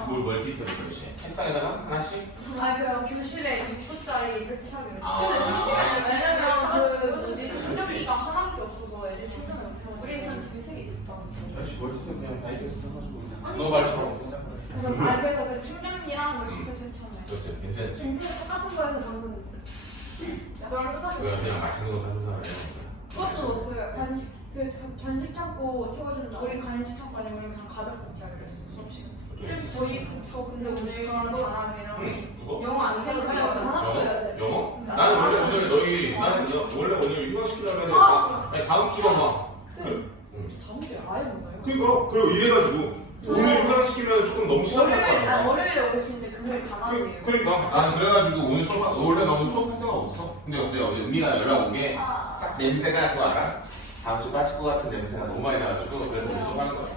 뭘 멀티탭을 설치해? 책상에다가 하나씩? 아, 그 교실에 6분짜리 설치하기로 했어. 아. 근데 솔직히 왜냐면 그 뭐지 충전기가 하나밖에 없어서 애들 충전을 못해가지고. 우리는 한 두세 개 있을 거야. 역시 멀티탭 그냥 다이소에서 사가지고 아니. 너 말처럼 그냥. 그래서 그 충전기랑 멀티탭 설치하네. 그렇지 괜찮지. 진짜 똑같은 거에서 방금 있어. 너랑 똑같은 왜 거. 그냥 맛있는 거 사준 사람이야. 그것도 넣었어요. 간식 그 전식 창고 태워준다. 우리 간식 창고 아니고 우리 그냥 과자 먹자 그랬어. 수업 시간. 쌤 저희 저 근데 오늘 바람이랑 누구? 영어 안 써도 그냥 하나 영어? 써야 돼. 영어? 나- 나는 원래 나- 오늘 원래 오늘 휴강시키려고 했는데 아. 아니, 다음 주가 막 그래. 쌤 다음 주에 아예 못 와요? 그러니까 그리고 이래가지고 오늘 휴강시키면 조금 너무 시간이 월요일 갈까 봐. 월요일에 올 수 있는데 금요일 가나요? 그러니까 나는 그래가지고 오늘 수업 원래 나 오늘 수업할 생각 없어. 근데 어제 은미가 연락 온 게 딱 냄새가 그거 알아? 다음 주 빠질 것 같은 냄새가 너무 많이 나가지고 그래서 오늘 수업하는 거야.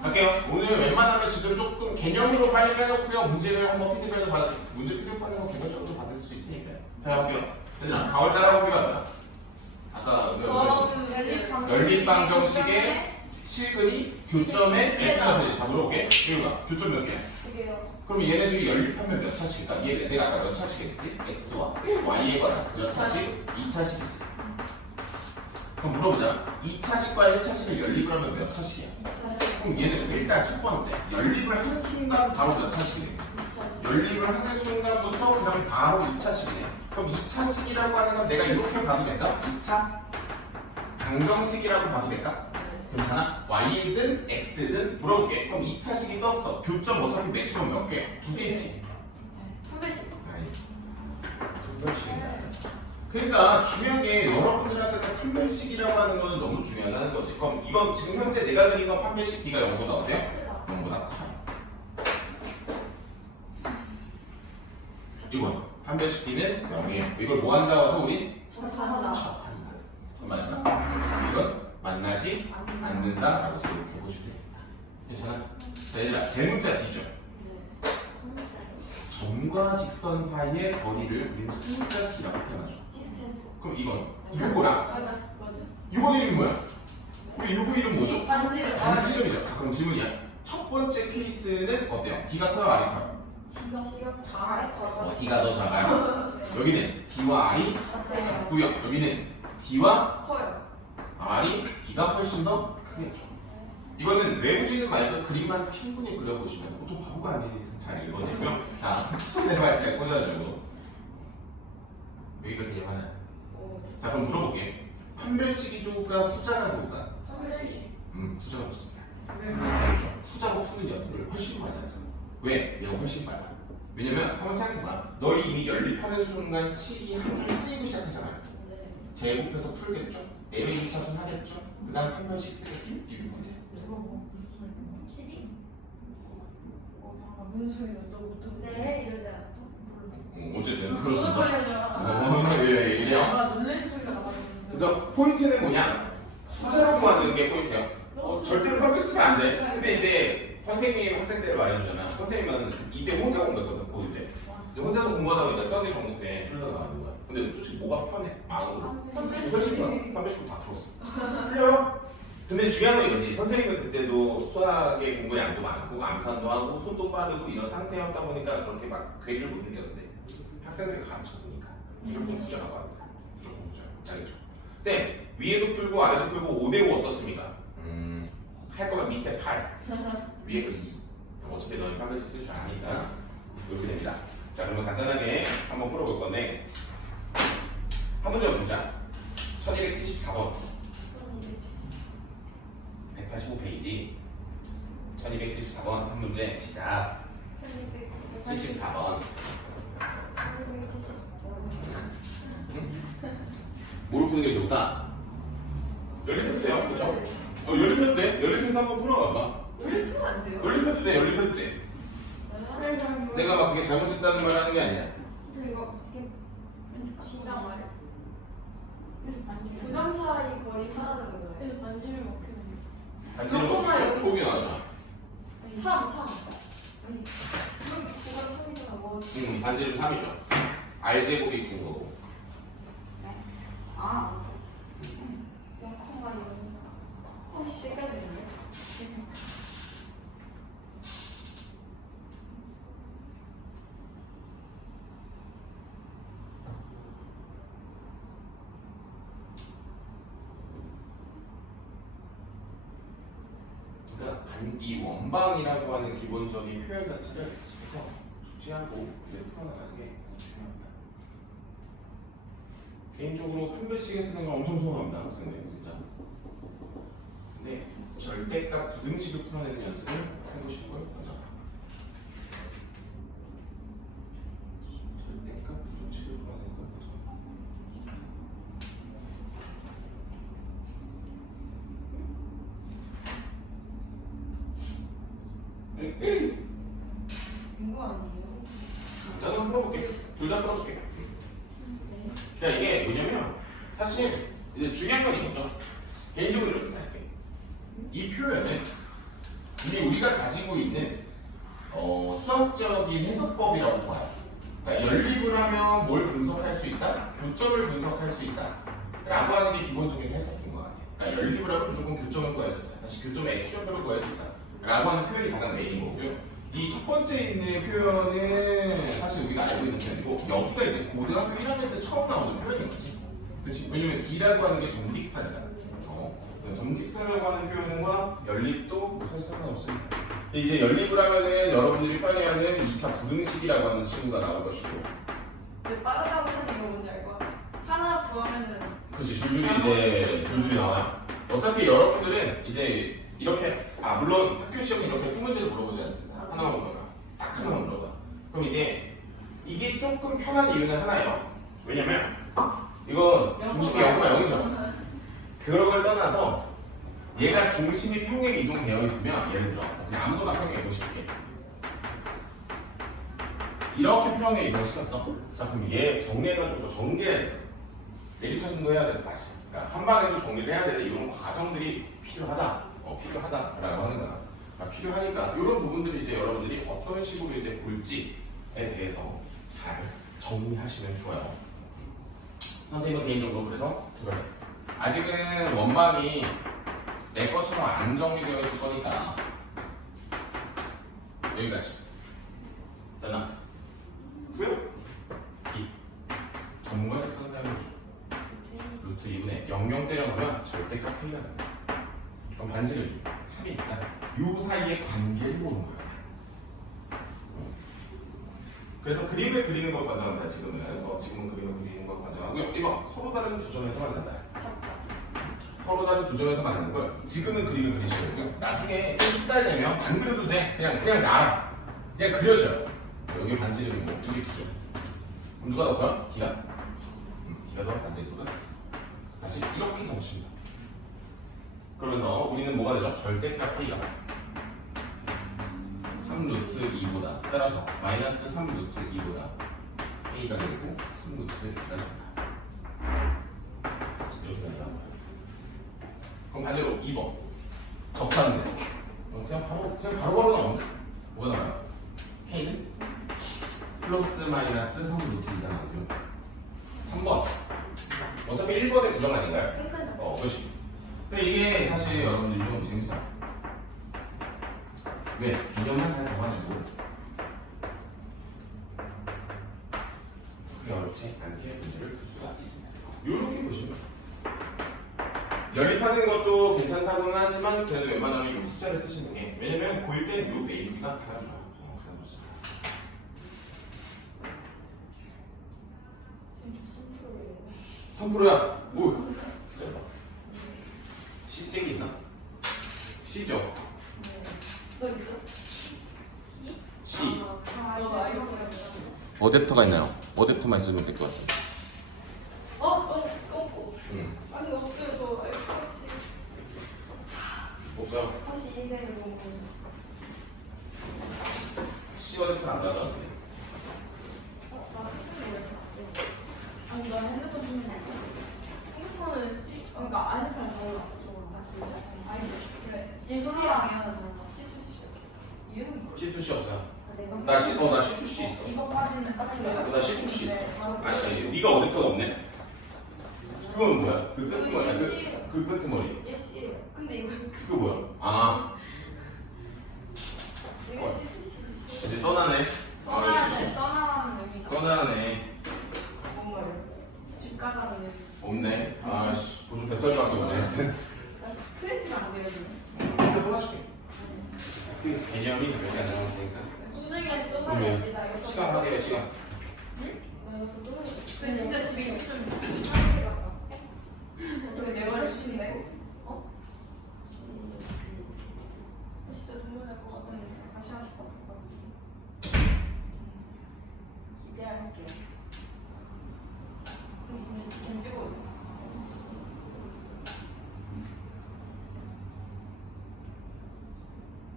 갈게요. 오늘 웬만하면 지금 조금 개념으로 빨리 해놓고요. 문제를 한번 피드백을 받 문제 피드백 받는 거 개별적으로 받을 수 있으니까. 자 갈게요. 4월 달에 호비가 뭐야? 아까 저는 연립방정식의 실근이 교점의 x가 되지. 자 물어볼게. 이유가 교점 몇 개야? 그게요. 그럼 얘네들이 연립하면 몇 차식일까? 얘 내가 아까 몇 차식이랬지? x와 y의 거다. 몇 차식? 2차식이지. 그럼 물어보자. 2차식과 1차식을 연립을 하면 몇 차식이야? 그럼 얘는 일단 첫 번째 연립을 하는 순간 바로 몇 차식이네. 연립을 하는 순간부터 그냥 바로 2차식이네. 그럼 2차식이라고 하는 건 내가 이렇게 봐도 될까? 2차 방정식이라고 봐도 될까? 괜찮아? y든 x든 물어볼게. 그럼 2차식이 떴어. 교점 어차피 맥시멈 몇 개? 두 개지. 아니 두 개씩이 나왔어. 그러니까 중요한 게 여러분들한테 판별식이라고 하는 거는 너무 중요하다는 거지. 그럼 이건 지금 현재 내가 그린 건 판별식 B가 0보다 어때요? 0보다 커요. 이건 판별식 B는 0이에요. 이걸 뭐 한다고 해서 우리? 접하다. 접한다. 그럼 마지막 이건 만나지 않는다라고 이렇게 보시면 됩니다. 괜찮아? 자, 얘들아, 대문자 D죠? 점과 직선 사이의 거리를 우리는 숫자 D라고 표현하죠. 디스텐스. 그럼 이건 요거랑 맞아. 요거 이름이 뭐야? 요거 이름 뭐죠? 반지를 반지름이죠. 자, 그럼 질문이야. 첫 번째 케이스는 어때요? D가 커요? R이 커요? 지가 잘했어. D가 더 작아요. 여기는 D와 R이 같고요. 여기는 D와 커요. R이 D가 훨씬 더 크겠죠. 이거는 외우지는 말고 그림만 충분히 그려보시면 보통 바보가 아닌 이상 잘 읽어내고요. 자, 수선 내려갈 잘 꽂아주고 여기가 개념하나? 자, 그럼 물어볼게. 판별식이조가 후자가 좋을까? 후자가 좋습니다. 그렇죠. 후자로 푸는 연습을 훨씬 많이 하세요. 왜? 내가 훨씬 빨라. 왜냐면 한번 생각해봐. 너희 이미 연립하는 순간 식이 한 줄 쓰이고 시작하잖아요. 제곱해서 풀겠죠? 애매기 차순 하겠죠? 그 다음 판별식 쓰겠죠? 이게 뭐지? 무슨 소리가 너부터. 네, 이러지 않았어? 어쨌든 그렇습니다. 예. 나 놀랄 소리가 나가지고. 그래서 포인트는 뭐냐? 후자로 구하는 게 포인트예요. 절대로 판별 쓰면 안 돼. 근데 이제 선생님 학생들을 말해주잖아. 선생님은 이때 혼자 공부했거든. 이제 혼자서 공부하다 보니까 수학의 정석에 풀려가 나가는 거야. 근데 솔직히 뭐가 편해? 마음으로. 판별식 훨씬 좋아. 판별식도 다 풀었어. 풀려요? 근데 중요한 건 이거지. 선생님은 그때도 수학의 공부 양도 많고 암산도 하고 손도 빠르고 이런 상태였다 보니까 그렇게 막 괴를 못 느꼈는데 학생들이 가르쳐 보니까 무조건 후자가 빠르다. 무조건 후자. 알겠죠? 쌤, 위에도 풀고 아래도 풀고 5대5 어떻습니까? 할 거면 밑에 8, 위에 거 2. 어차피 너희 판별식 쓸 줄 아니까 이렇게 됩니다. 자, 그러면 간단하게 한번 풀어볼 건데 한 문제만 보자. 1274번 185페이지 1274번 한 문제 시작. 74번 뭘 푸는 게 좋다? 연립해도돼요, 그렇죠? 연립해도 돼? 연립해서 한번 풀어봐봐. 놀리면 안 돼요. 연립해도 돼, 연립해도 돼. 내가 막 그게 잘못됐다는 말 하는 게 아니야. 이거 D랑 R. 부점 사이 거리 하자는 거잖아요. 그래서 반지를 먹히는. 반지름 어떻게 폭이 나오죠? 3. 아니, 그럼 9가 3이잖아. 뭐. 반지름 3이죠. R제곱이 9고. 아, 0,0. 씨, 헷갈리는데. 그러니까 이 원방이라고 하는 기본적인 표현 자체를 계속해서 주지하고 풀어나가는 게 중요합니다. 개인적으로 판별식에 쓰는 건 엄청 소홀합니다, 학생들 진짜. 근데 절대값 부등식을 풀어내는 연습을 해보시는 걸 먼저. 절대값 부등식을 풀어내는 걸 먼저. 이거 아니에요? 나도 한번 풀어볼게. 둘 다 풀어볼게. 그러니까 이게 뭐냐면 사실 이제 중요한 건 이거죠. 개인적으로 이렇게 생각해. 이 표현은 이미 우리가 가지고 있는 수학적인 해석법이라고 봐요. 그러니까 연립을 하면 뭘 분석할 수 있다? 교점을 분석할 수 있다. 라고 하는 게 기본적인 해석인 것 같아요. 그러니까 연립을 하면 무조건 교점을 구할 수 있다. 다시 교점의 x절표를 구할 수 있다. 라고 하는 표현이 가장 메인인 거고요. 이 첫 번째 있는 표현은 사실 우리가 알고 있는 표현이고 여기가 이제 고등학교 1학년 때 처음 나오는 표현인 거지. 그렇지? 왜냐면 D라고 하는 게 점직선이다. 점직선이라고 하는 표현과 연립도 뭐 사실 상관없습니다. 이제 연립을 하면은 여러분들이 빨리 하는 2차 부등식이라고 하는 친구가 나올 것이고. 근데 빠르다고 하는 거 뭔지 알 것 같아. 하나 구하면은. 그치, 줄줄이 나와요. 어차피 여러분들은 이제 이렇게 물론 학교 시험에 이렇게 수문제를 물어보지 않습니다. 하나만 물어봐. 딱 하나만 물어봐. 그럼 이제 이게 조금 편한 이유는 하나예요. 왜냐면 이건 중심이 0,0 0이죠. 그런 걸 떠나서 얘가 중심이 평행 이동되어 있으면 예를 들어 그냥 아무거나 평행 이동시킬게. 이렇게 평행 이동시켰어. 자, 그럼 얘 정리해가지고 저 전개해야 돼. 내리차 순도해야 돼 다시. 그러니까 한 방에도 정리를 해야 되는 이런 과정들이 필요하다. 필요하다라고 하는 거야. 필요하니까 이런 부분들이 이제 여러분들이 어떤 식으로 이제 볼지에 대해서 잘 정리하시면 좋아요. 선생님은 개인적으로 그래서 두 가지. 아직은 원방이 내 것처럼 안 정리되어 있을 거니까 여기까지. 하나, 구요. 2. 전문가 색상 사용해줘. 루트 2분의 00 때려놓으면 절대값 K가 된다. 그럼 반지를 3이니까 요 사이의 관계를 보는 거야. 그래서 그림을 그리는 걸 관장합니다. 지금은 그림을 그리는 걸 관장하고요. 이거 서로 다른 두 점에서 만난다. 서로 다른 두 점에서 만나는 걸 지금은 그림을 그리셔야 되고요. 나중에 좀 후달되면 안 그려도 돼. 그냥 놔라. 그냥 그려줘요. 여기 반지 그리고 여기 두 점. 그럼 누가 더 커요? D가? D가 더 반지 또 샀어. 다시 이렇게 적으십니다. 그러면서 우리는 뭐가 되죠? 절대값 K가 3루트 2보다 따라서 마이너스 3루트 2보다 K가 되고 3루트 2가 된다. 이렇게 된다. 그럼 반대로 2번 적하는데 그냥 바로 나오는데 뭐가 나와요? K는 플러스 마이너스 3루트 2가 나오죠. 3번 어차피 1번의 구정 아닌가요? 그렇지. 근데 이게 사실 여러분들이 좀 재밌어요. 왜? 개념만 잘 적어내고 그게 어렵지 않게 문제를 풀 수가 있습니다. 이렇게 보시면 연립하는 것도 괜찮다고는 하지만 그래도 웬만하면 이 숫자를 쓰시는 게 왜냐면 고1 때는 이 메이비가 가장 좋아요. 가장 좋습니다. 3%야. 뭐? C잭이 있나? C죠? 너 있어? C. 너도 아이폰 해보자. 어댑터가 있나요? 어댑터만 있으면 될 것 같아요. 똥꼬. 응. 아니 없어요. 저 아이폰 없어요? 다시 이대로 보고. C 어댑터는 안 가져왔는데. 나 핸드폰 왜 이렇게 안 아니 나 핸드폰 주면 돼. 핸드폰은 그러니까 핸드폰은 달라. 저거랑 진짜. 아니 C랑 얘는 달라. C2C. 이름이 뭐야? C2C 없어요. 나 나 C2C 있어. 이거까지는 딱 들려요? 나 C2C 있어. 네, 바로 아니, 네가 어댑터가 없네. 그건 뭐야? 그 끄트머리야? 그 끄트머리. 예시. 근데 이거 그거 뭐야? 아, 이게 C2C. 이제 떠나네. 떠나라는 의미가. 떠나네. 뭔 말이야? 집 가자는 의미. 없네. 아씨, 보조 배터리밖에 없네. 크레딧은 안 돼요, 지금. 근데 몰라줄게. 그 개념이 그렇게 안 나왔으니까. 수능에 또 말이지, 나 이거. 시간 확인해, 시간. 근데 진짜 집에 있으면 어떻게 내 말을 주신대? 어? 진짜 눈물 날 것 같은데 다시 하고 싶어 기대할게요. 근데 진짜 김지고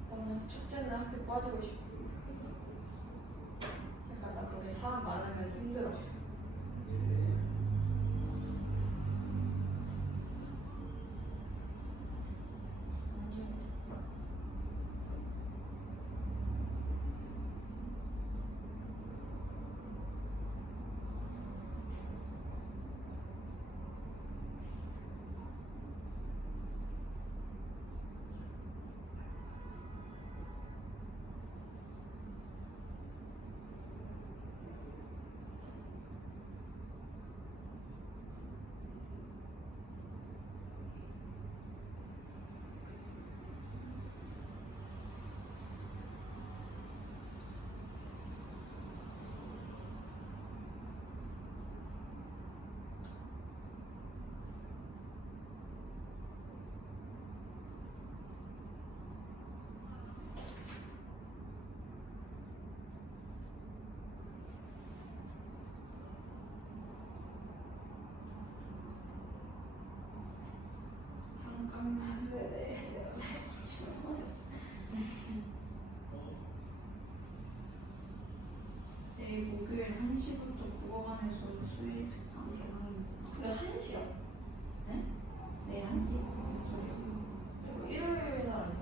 나는 축제는 학교 빠지고 싶어. 약간 나 그렇게 사람 많으면 힘들어. 잠깐만 왜 내일 목요일 1시부터 국어관에서 수의 특강 개강입니다. 그 1시요? 네? 내일 1시? 이거 일요일 날 아니죠?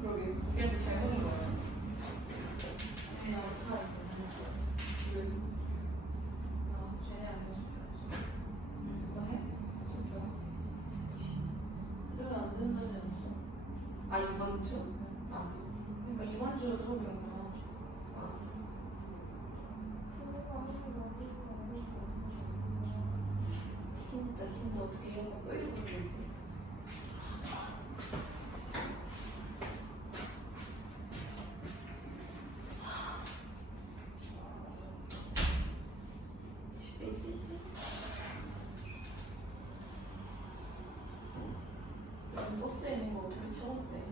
그러게 우리한테 잘 보는 거예요? 나 어떡하지? 1시 왜? 나 쟤네 안 보고 그거 해? 진짜? 그러면 안 된다지 않았어? 아 이번 주? 아 그러니까 이번 주 수업이었구나. 진짜 어떻게 해야 왜 이러고 있지? 집에 있겠지? 버스에 있는 거 어떻게 찾았대?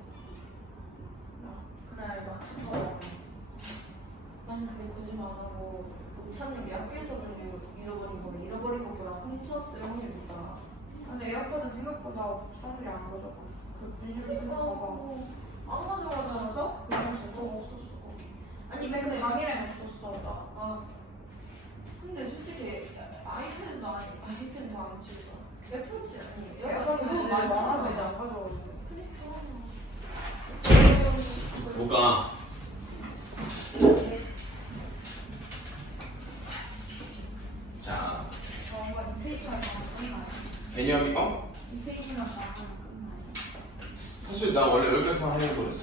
나 그날 막 찾아와. 나는 근데 거짓말 안 하고 못 찾는 게 학교에서 잃어버린 거를 잃어버린 것보다 훔쳤을 확률이 있잖아. 근데 에어팟은 생각보다 사람들이 안 가져가. 그 분실을 생각하고 안 가져가졌어? 그냥 없었어 거기. 아니 근데 방이랑 없었어. 근데 솔직히 아이패드도 아이패드 안 치죠. 애플워치 아니에요? 에어팟은 많이 많아서 이제 안 가져가거든. 뭐가? 자, 이 페이지만 다 끝나요. 개념이 이 페이지만 다 끝나요. 사실 나 원래 여기까지만 하려고 그랬어.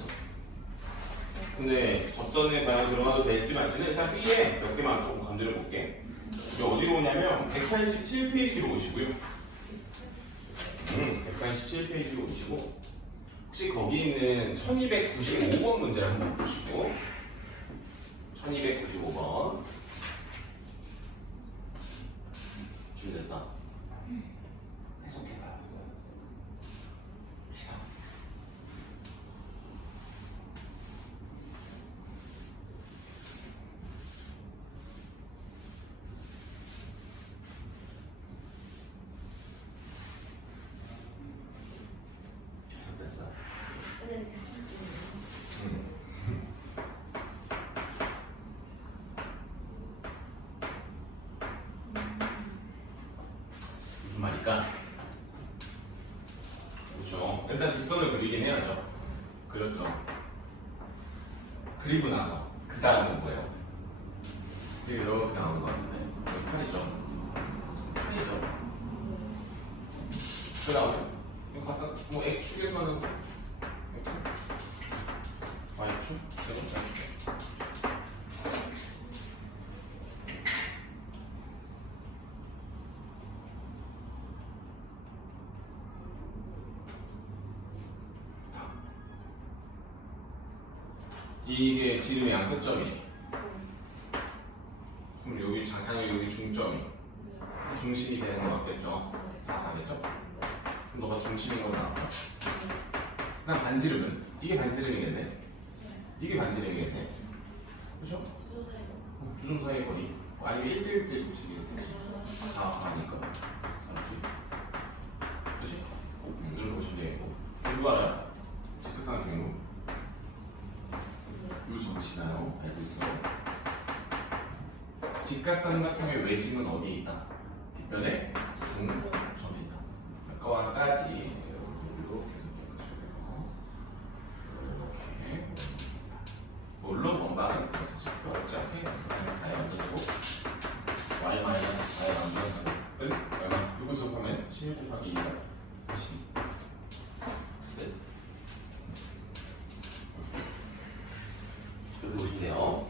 근데 접선에 과연 들어가도 될지 말지는 일단 B에 몇 개만 조금 건드려 볼게. 이게 어디로 오냐면 187페이지로 오시고요. 187페이지로 오시고 혹시 거기 있는 1295번 문제를 한번 보시고 1295번 준비됐어? 해석해봐. 해석. 해석됐어? 무슨 말일까? 그렇죠. 일단 직선을 그리긴 해야죠. 그렸죠. 그리고 나서 그 다음은 뭐예요? 이게 이렇게 나오는 것 같은데. 8이죠. 그 다음에 각각 뭐 x축에서는 y축, 제곱, 이게 지름의 양끝점이에요. 그럼 여기 당연히 여기 중점이 중심이 되는 거 맞겠죠? 4겠죠? 그럼 너가 중심인 거 나왔다. 그다음 반지름은 이게 반지름이겠네. 이게 반지름이겠네. 그렇죠? 주점 사이의 거리 아니면 1대1대 붙이겠네. 아니까 30. 그렇지? 이걸 보시면 되겠고 이거 알아요? 직각삼 경우 요 정치나요? 알고 있어요. 직각삼각형의 외심은 어디에 있다? 빗변의 중점에 있다. 아까와까지 이렇게 해서 이렇게 물론 원방은 사실 필요 없지 않게 X마이너스 4에 만들고 Y 마이너스 4에 만들어서 얼마? 이거 접하면 16 곱하기 2가 32. 이렇게 보시면 돼요.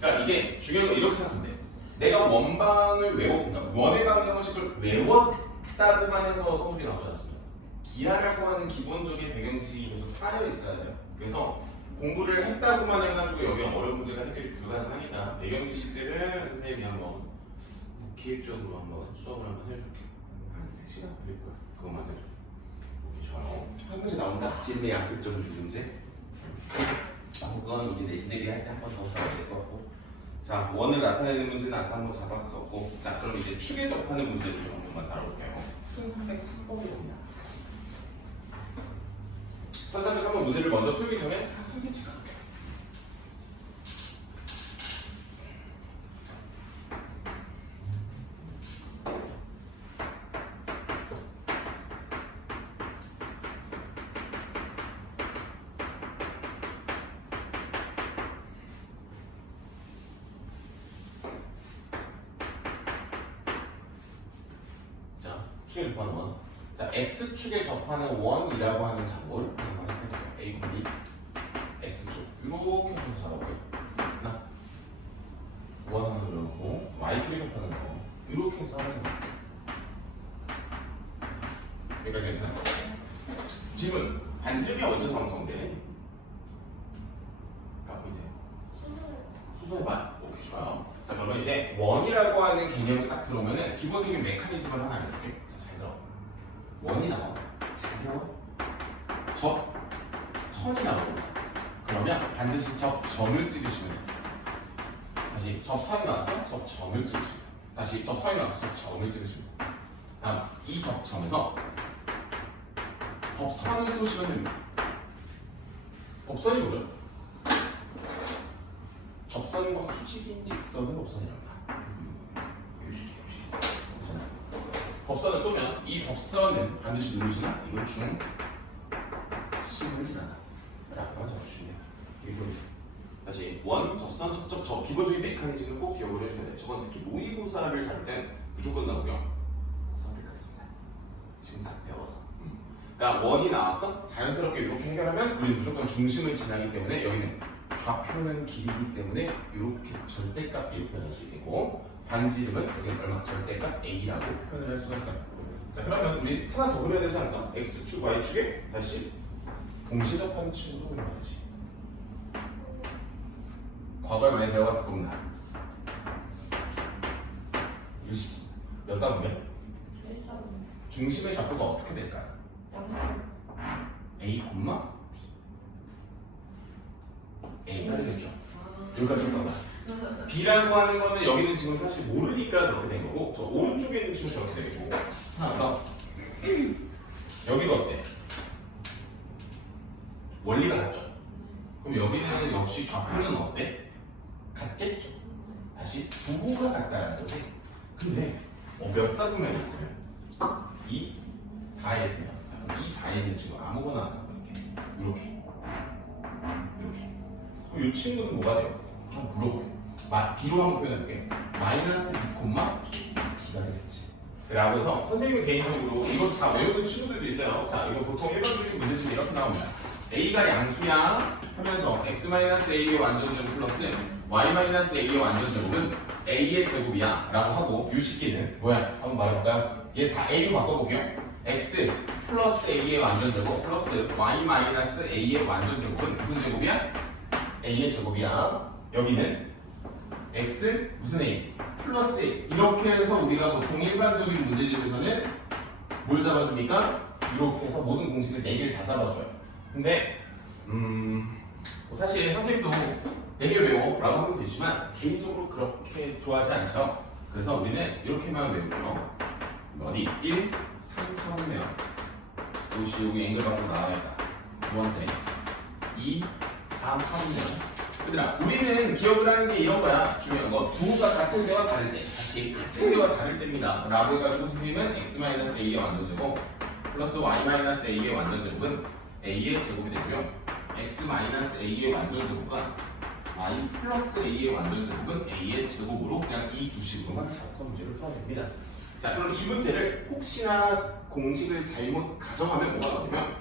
그러니까 이게 중요한 건 이렇게 생각하면 돼. 내가 원방을 그러니까 원의 방정식을 외웠다고만 해서 성적이 나오지 않습니다. 기하라고 하는 기본적인 배경지식이 계속 쌓여 있어야 돼요. 그래서 공부를 했다고만 해가지고 여기 어려운 문제가 해결이 불가능하니까 배경지식들은 선생님이 한번 기획적으로 한번 수업을 한번 해줄게. 한 3시간 걸릴 거야. 그것만 해줘. 오케이, 좋아요. 한 문제 나온다. 지름의 양극점을 두 문제. 그건 우리 내신 대비할 때 한 번 더 잡아야 될 것 같고. 자, 원을 나타내는 문제는 아까 한번 잡았었고. 자, 그럼 이제 축에 접하는 문제를 좀 한번만 다뤄볼게요. 1303번입니다. 1303번 문제를 먼저 풀기 전에 선생님 제가 할게요. 축에 접하는 원. 자, x축에 접하는 원이라고 하는 작물 한번 해볼게요. a, b, x축 이렇게 해서 잡아볼게요. 하나, 원 하나 그려놓고 y축에 접하는 거 이렇게 해서 하는 거. 여기까지 괜찮아요? 질문. 반지름이 어디서 방송돼? 갖고 이제 수소반. 오케이, 좋아요. 자, 그러면 이제 원이라고 하는 개념이 딱 들어오면은 기본적인 메커니즘을 하나 알려줄게. 자, 잘 들어. 원이 나와. 잘 들어. 접선이 나오고. 그러면 반드시 접점을 찍으시면 돼요. 다시 접선이 나왔어? 접점을 찍으시면 돼요. 다시 접선이 나왔어? 접점을 찍으시면 돼요. 다음 이 접점에서 법선을 쏘시면 됩니다. 법선이 뭐죠? 접선과 수직인 직선은 법선이랍니다. 법선을 쏘면 이 법선은 반드시 누르지나 이건 중 심을 지나다 라고 적어주시면 돼요. 이게 보이죠? 다시 원, 접선, 접촉, 저 기본적인 메커니즘을 꼭 기억을 해주셔야 돼요. 저건 특히 모의고사를 다룰 땐 무조건 나오고요. 선택하겠습니다. 지금 다 배워서. 그러니까 원이 나왔어? 자연스럽게 이렇게 해결하면 우리는 무조건 중심을 지나기 때문에 여기는 좌표는 길이기 때문에 이렇게 절대값 이렇게 할 수 있고 반지름은 여기는 얼마 절대값 a라고 표현을 할 수가 있어요. 자, 그러면 우리 하나 더 그려야 되지 않을까? x축, y축에 다시 동시접하는 축으로 그려야지. 과거에 많이 배워봤을 겁니다. 유식 몇 사분면? 1사분. 중심의 좌표가 어떻게 될까요? 0. a, a가 되겠죠. 여기까지 올라가. b라고 하는 거는 여기는 지금 사실 모르니까 그렇게 된 거고 저 오른쪽에 있는 춤이 저렇게 되겠고 하나 더 여기도 어때? 원리가 같죠? 그럼 여기는 역시 좌표는 어때? 같겠죠? 다시 부호가 같다라는 거지. 근데 몇 사분면이 있으면 2, 4에 있으면 이 4에 있는 친구 아무거나 하나 이렇게 그럼 이 친구는 뭐가 돼요? 한번 물어볼게요. B로 한번 표현해볼게요. 마이너스 2콤마 B가 되겠지. 라고 해서 선생님은 개인적으로 이거 다 외우는 친구들도 있어요. 자, 이거 보통 일반적인 문제집에 이렇게 나옵니다. A가 양수야 하면서 X-A의 완전제곱 플러스 Y-A의 완전제곱은 A의 제곱이야 라고 하고 이 식기는 뭐야? 한번 말해볼까요? 얘 다 A로 바꿔볼게요. X 플러스 A의 완전제곱 플러스 Y-A의 완전제곱은 무슨 제곱이야? A의 제곱이야. 여기는 X 무슨 A 플러스 A 이렇게 해서 우리가 보통 일반적인 문제집에서는 뭘 잡아줍니까? 이렇게 해서 모든 공식을 4개를 다 잡아줘요. 근데 뭐 사실 선생님도 4개 외워 라고 하면 되지만 개인적으로 그렇게 좋아하지 않죠. 그래서 우리는 이렇게만 외우고요. 어디? 1, 3, 4는 외워. 이것이 여기 앵글 밖으로 나와야겠다. 두 번째 2, 4, 3은 외워. 얘들아, 우리는 기억을 하는 게 이런 거야. 중요한 거. 부호가 같은 데와 다를 때. 다시 같은 데와 다를 때입니다. 라고 해가지고 선생님은 x-a의 완전제곱 플러스 y-a의 완전제곱은 a의 제곱이 되고요. x-a의 완전제곱과 y 플러스 a의 완전제곱은 a의 제곱으로 그냥 이 두 식으로만 잡아서 문제를 풀어야 됩니다. 자, 그럼 이 문제를 혹시나 공식을 잘못 가정하면 뭐가 나오냐면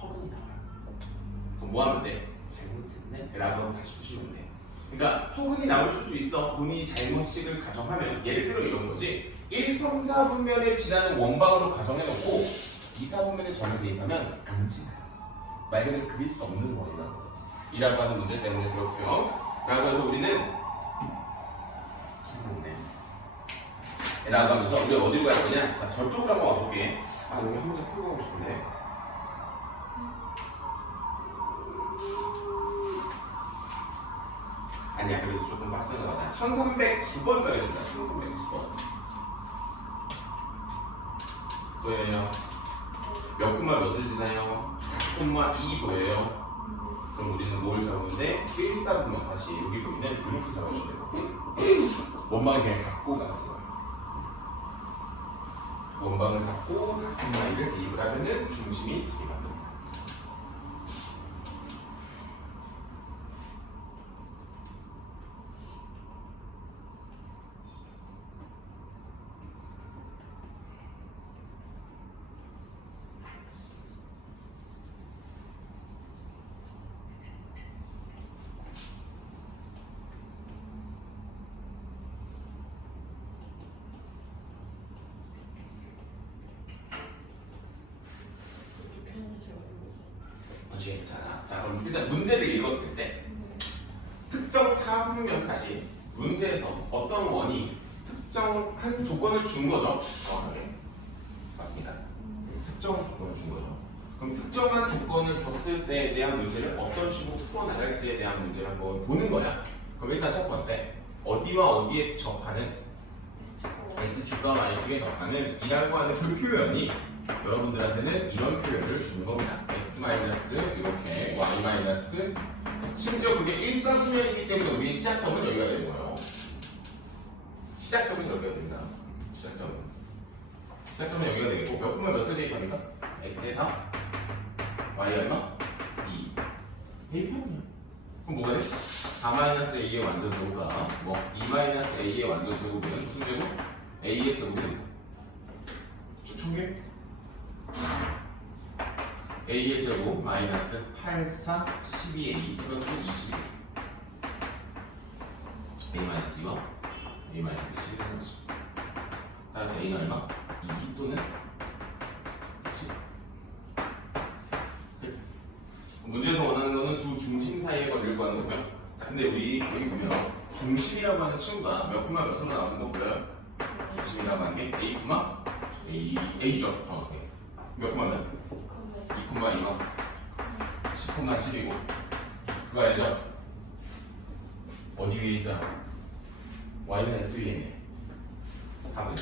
허근이 나와요. 그럼 뭐 하면 돼? 라고 다시 보시면 돼요. 그러니까 허근이 나올 수도 있어. 본인이 잘못식을 가정하면 예를 들어 이런 거지. 1, 3, 4분면에 지나는 원방으로 가정해놓고 2, 4분면에 점을 대입하면 안 지나요. 말 그대로 그릴 수 없는 원이라는 거지. 이라고 하는 문제 때문에 그렇고요. 라고 해서 우리는 라고 하면서 우리가 어디로 갈 거냐? 자, 저쪽으로 한번 와볼게. 아, 여기 한 문제 풀고 가고 싶은데. 아니야, 그래도 조금 빡세게 가자. 1309번 가겠습니다. 1309번. 보여요? 몇 콤마 몇을 지나요? 4콤마 2 보여요? 그럼 우리는 뭘 잡는데 1, 4분면 다시 여기 보이는 이렇게 잡아주셔야 돼요. 원방을 그냥 잡고 가는 거예요. 원방을 잡고 4콤마 1을 대입을 하면은 중심이 2개가 됩니다. 그럼 일단 문제를 읽었을 때 특정 사분면까지 문제에서 어떤 원이 특정한 조건을 준 거죠. 정확하게. 맞습니다. 특정한 조건을 준 거죠. 그럼 특정한 조건을 줬을 때에 대한 문제를 어떤 식으로 풀어나갈지에 대한 문제를 한번 보는 거야. 그럼 일단 첫 번째, 어디와 어디에 접하는 x축과 y축에 접하는 이라고 하는 그 표현이 여러분들한테는 이런 표현을 주는 겁니다. x 마이너스 이렇게 y 마이너스 심지어 그게 일사분면이기 때문에 우리의 시작점은 여기가 되는 거예요. 시작점은 여기가 됩니다. 시작점은 여기가 되겠고 몇 분만 몇을 대입합니까? x에 4 y 얼마? 2 대입해보냐 그럼 뭐가 돼? 4-a의 완전 제곱과 뭐 2-a의 완전 제곱은 무슨 제곱? a의 제곱이 됩니다. 추천계 a의 제곱 마이너스 8, 4, 12a 플러스 22죠. a 마이너스 2와 a 마이너스 11을 해보죠. 따라서 a는 얼마? 2 또는 10. 문제에서 원하는 거는 두 중심 사이의 거리를 구하는 거고요. 자, 근데 우리 여기 보면 중심이라고 하는 친구가 몇 콤마 몇으로 나오는 거 보여요? 중심이라고 하는 게 a 콤마 a죠. 정확하게. 몇 콤마면? 2 콤마 2와 10 콤마 10이고 그거 알죠? 어디 위에 있어요? y는 x 위에 있네. 답은?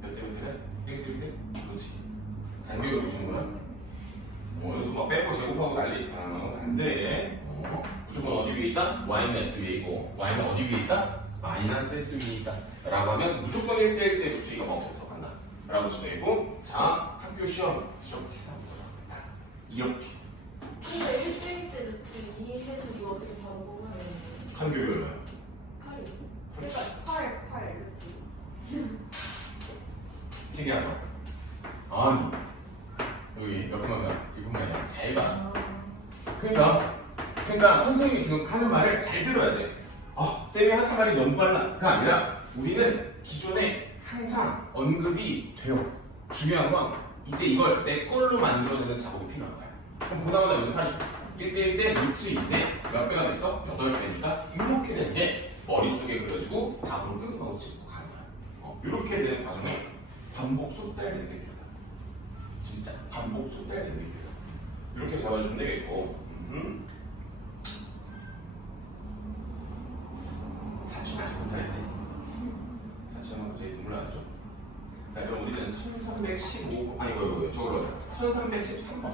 몇 대 몇 대래? 1대 1대? 그렇지. 단계를 보시는 거야? 여기서 막 빼고 제곱하고 난리. 안 돼. 무조건 어디 위에 있다? y는 x 위에 있고 y는 어디 위에 있다? 마이너스 x 위에 있다. 라고 하면 무조건 1대 1대 루트 이거 먹어서 간다. 라고 보시면 되고 자, 학교 시험 이렇게 나온 거죠. 이렇게. 근데 1대1 때 루트 2 해서 이거 어떻게 바로 뽑아야 돼? 한교를 얼마야? 8이. 그러니까 8 루트. 신기하죠? 아니 여기 몇 분만이야? 1분만이야. 잘 봐. 그러니까 선생님이 지금 하는 말을 잘 들어야 돼. 쌤이 하는 말이 너무 빨라가 아니라 우리는 기존에 항상 언급이 돼요. 중요한 건 이제 이걸 내 걸로 만들어내는 작업이 필요한 거야. 그럼 보다보다 연판이 1대1대 루트 2네 몇 배가 됐어? 8배니까 이렇게 된 게 머릿속에 그려지고 답으로 끄고 짚고 가는 거야. 이렇게 되는 과정에 반복 숙달되는 게 필요하다. 진짜 반복 숙달되는 게 필요하다. 이렇게 잡아주면 되겠고 자취 아직 못하겠지? 자취하면 갑자기 눈물 나죠? 자 그럼 우리는 1315 아니 이거 저걸로 1313번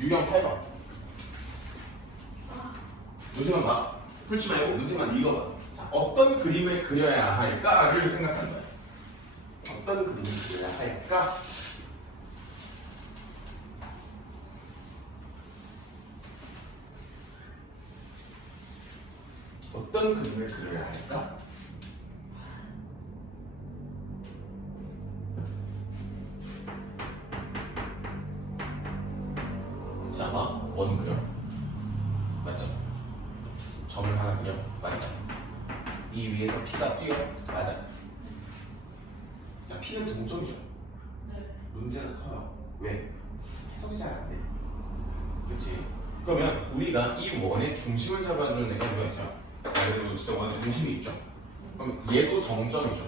유형 8번 문제만 봐. 풀지 말고 문제만 읽어봐. 자, 어떤 그림을 그려야 할까를 생각하는 거야. 어떤 그림을 그려야 할까? 어떤 그림을 그려야 할까? 자, 봐. 원 그려. 맞죠? 점을 하나 그려. 맞죠? 이 위에서 P가 뛰어. 맞아. 자, P는 동점이죠. 네. 문제가 커요. 왜? 해석이 잘 안 돼. 그렇지? 그러면 우리가 이 원의 중심을 잡아주는 애가 누가 있어요? 예를 들어 진짜 원의 중심이 있죠. 그럼 얘도 정점이죠.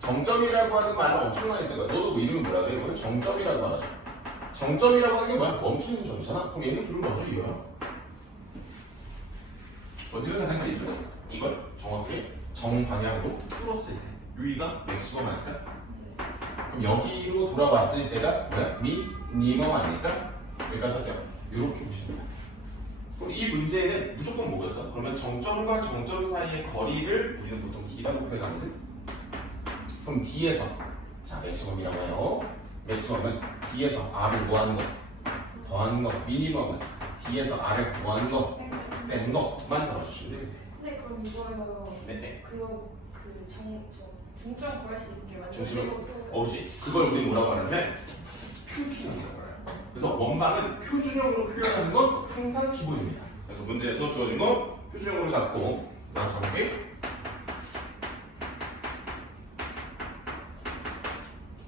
정점이라고 하는 말은 엄청 많이 써요. 너도 그 이름이 뭐라 그래? 이거는 정점이라고 말하죠. 정점이라고 하는 게 뭐야? 멈추는 점이잖아. 그럼 얘는 그걸 먼저 이어요. 언제가 가장 많이 있죠? 이걸 정확히 정방향으로 풀었을 때 유의가 맥시멈 아닐까? 그럼 여기로 돌아왔을 때가 뭐야? 미니멈 아닐까? 여기까지 할게요. 이렇게 보시면 돼요. 그럼 이 문제는 무조건 뭐였어? 그러면 정점과 정점 사이의 거리를 우리는 보통 D라고 표현하거든? 그럼 D에서 자 맥시멈이라고 해요. 맥시멈은 D에서 R을 뭐하는 거? 더하는 거. 미니멈은 D에서 R을 구하는 거. 뺀 거만 잡아주시면 돼요. 근데 그럼 이거요. 네. 그거 중점 구할 수 있게 만들어. 중심을 그렇지. 그걸 우리는 뭐라고 하냐면 표준형이라고 해요. 그래서 원방은 표준형으로 표현하는 건 항상 기본입니다. 그래서 문제에서 주어진 거 표준형으로 잡고 그다음 잡을게.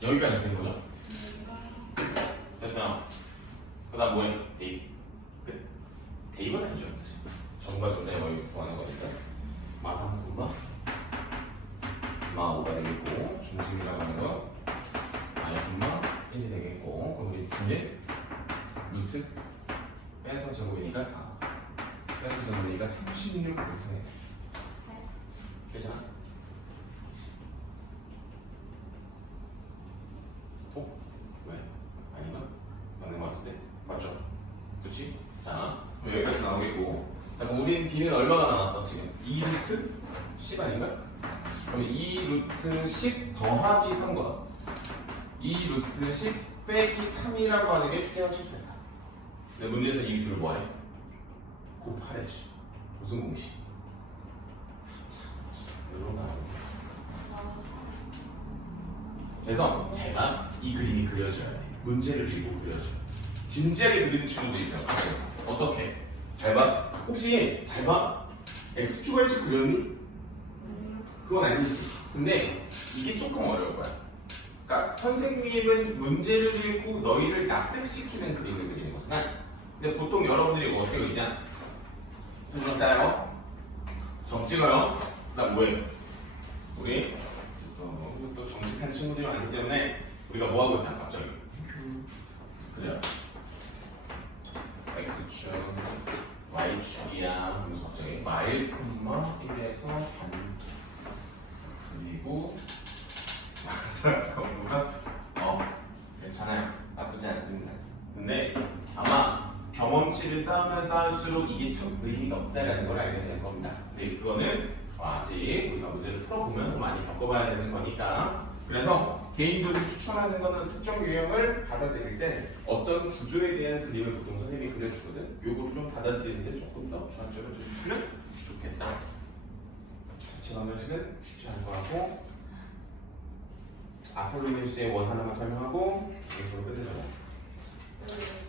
여기까지 된 거죠? 됐어요? 됐어. 그 다음 뭐해? 대입. 끝. 대입은 아니죠. 사실. 전과 전자의 원리 구하는 거니까. 마삼, 마 5가 되겠고, 중심이라고 하는 거 i, 1이 되겠고, 그럼 우리 D는 루트 빼서 제곱이니까 4. 빼서 제곱이니까 36 이렇게 돼. 되잖아? 어? 왜? 아닌가? 맞는 거 같은데? 맞죠? 그치? 자, 그럼 여기까지 나오겠고, 자, 그럼 우린 D는 얼마가 나왔어 지금? 2루트 10 아닌가? 그럼 2루트 10 더하기 3거다. 2루트 10 빼기 3이라고 하는 게 추계와 최소이다. 근데 문제에서 이 둘 뭐해? 곱하래지. 무슨 공식? 이런 거 알고. 그래서 제가 이 그림이 그려져야 돼. 문제를 읽고 그려줘. 진지하게 그리는 친구도 있어요. 어떻게? 잘 봐. 혹시 잘 봐. X축 Y축 그렸니? 그건 아니지. 근데 이게 조금 어려울 거야. 그러니까 선생님은 문제를 읽고 너희를 납득시키는 그림을 그리는 거잖아. 근데 보통 여러분들이 이거 어떻게 그리냐? 점 짜요. 점 찍어요. 그 다음 뭐예요? 우리 또 정직한 친구들이 아니기 때문에 우리가 뭐 하고 있어? 갑자기 그래요. X축, Y축이야 하면서 갑자기 마일 콤마 1에서 반 그리고 괜찮아요. 나쁘지 않습니다. 근데 아마 경험치를 쌓으면 쌓을수록 이게 참 의미가 없다라는 걸 알게 될 겁니다. 근데 그거는 아직 우리가 문제를 풀어보면서 많이 겪어봐야 되는 거니까. 그래서 개인적으로 추천하는 거는 특정 유형을 받아들일 때 어떤 구조에 대한 그림을 보통 선생님이 그려주거든. 요거를 좀 받아들이는데 조금 더 주안점을 주시면 좋겠다. 자체감 변식은 쉽지 않은 거 같고, 아폴로니우스의 원 하나만 설명하고 여기서 끝내자고.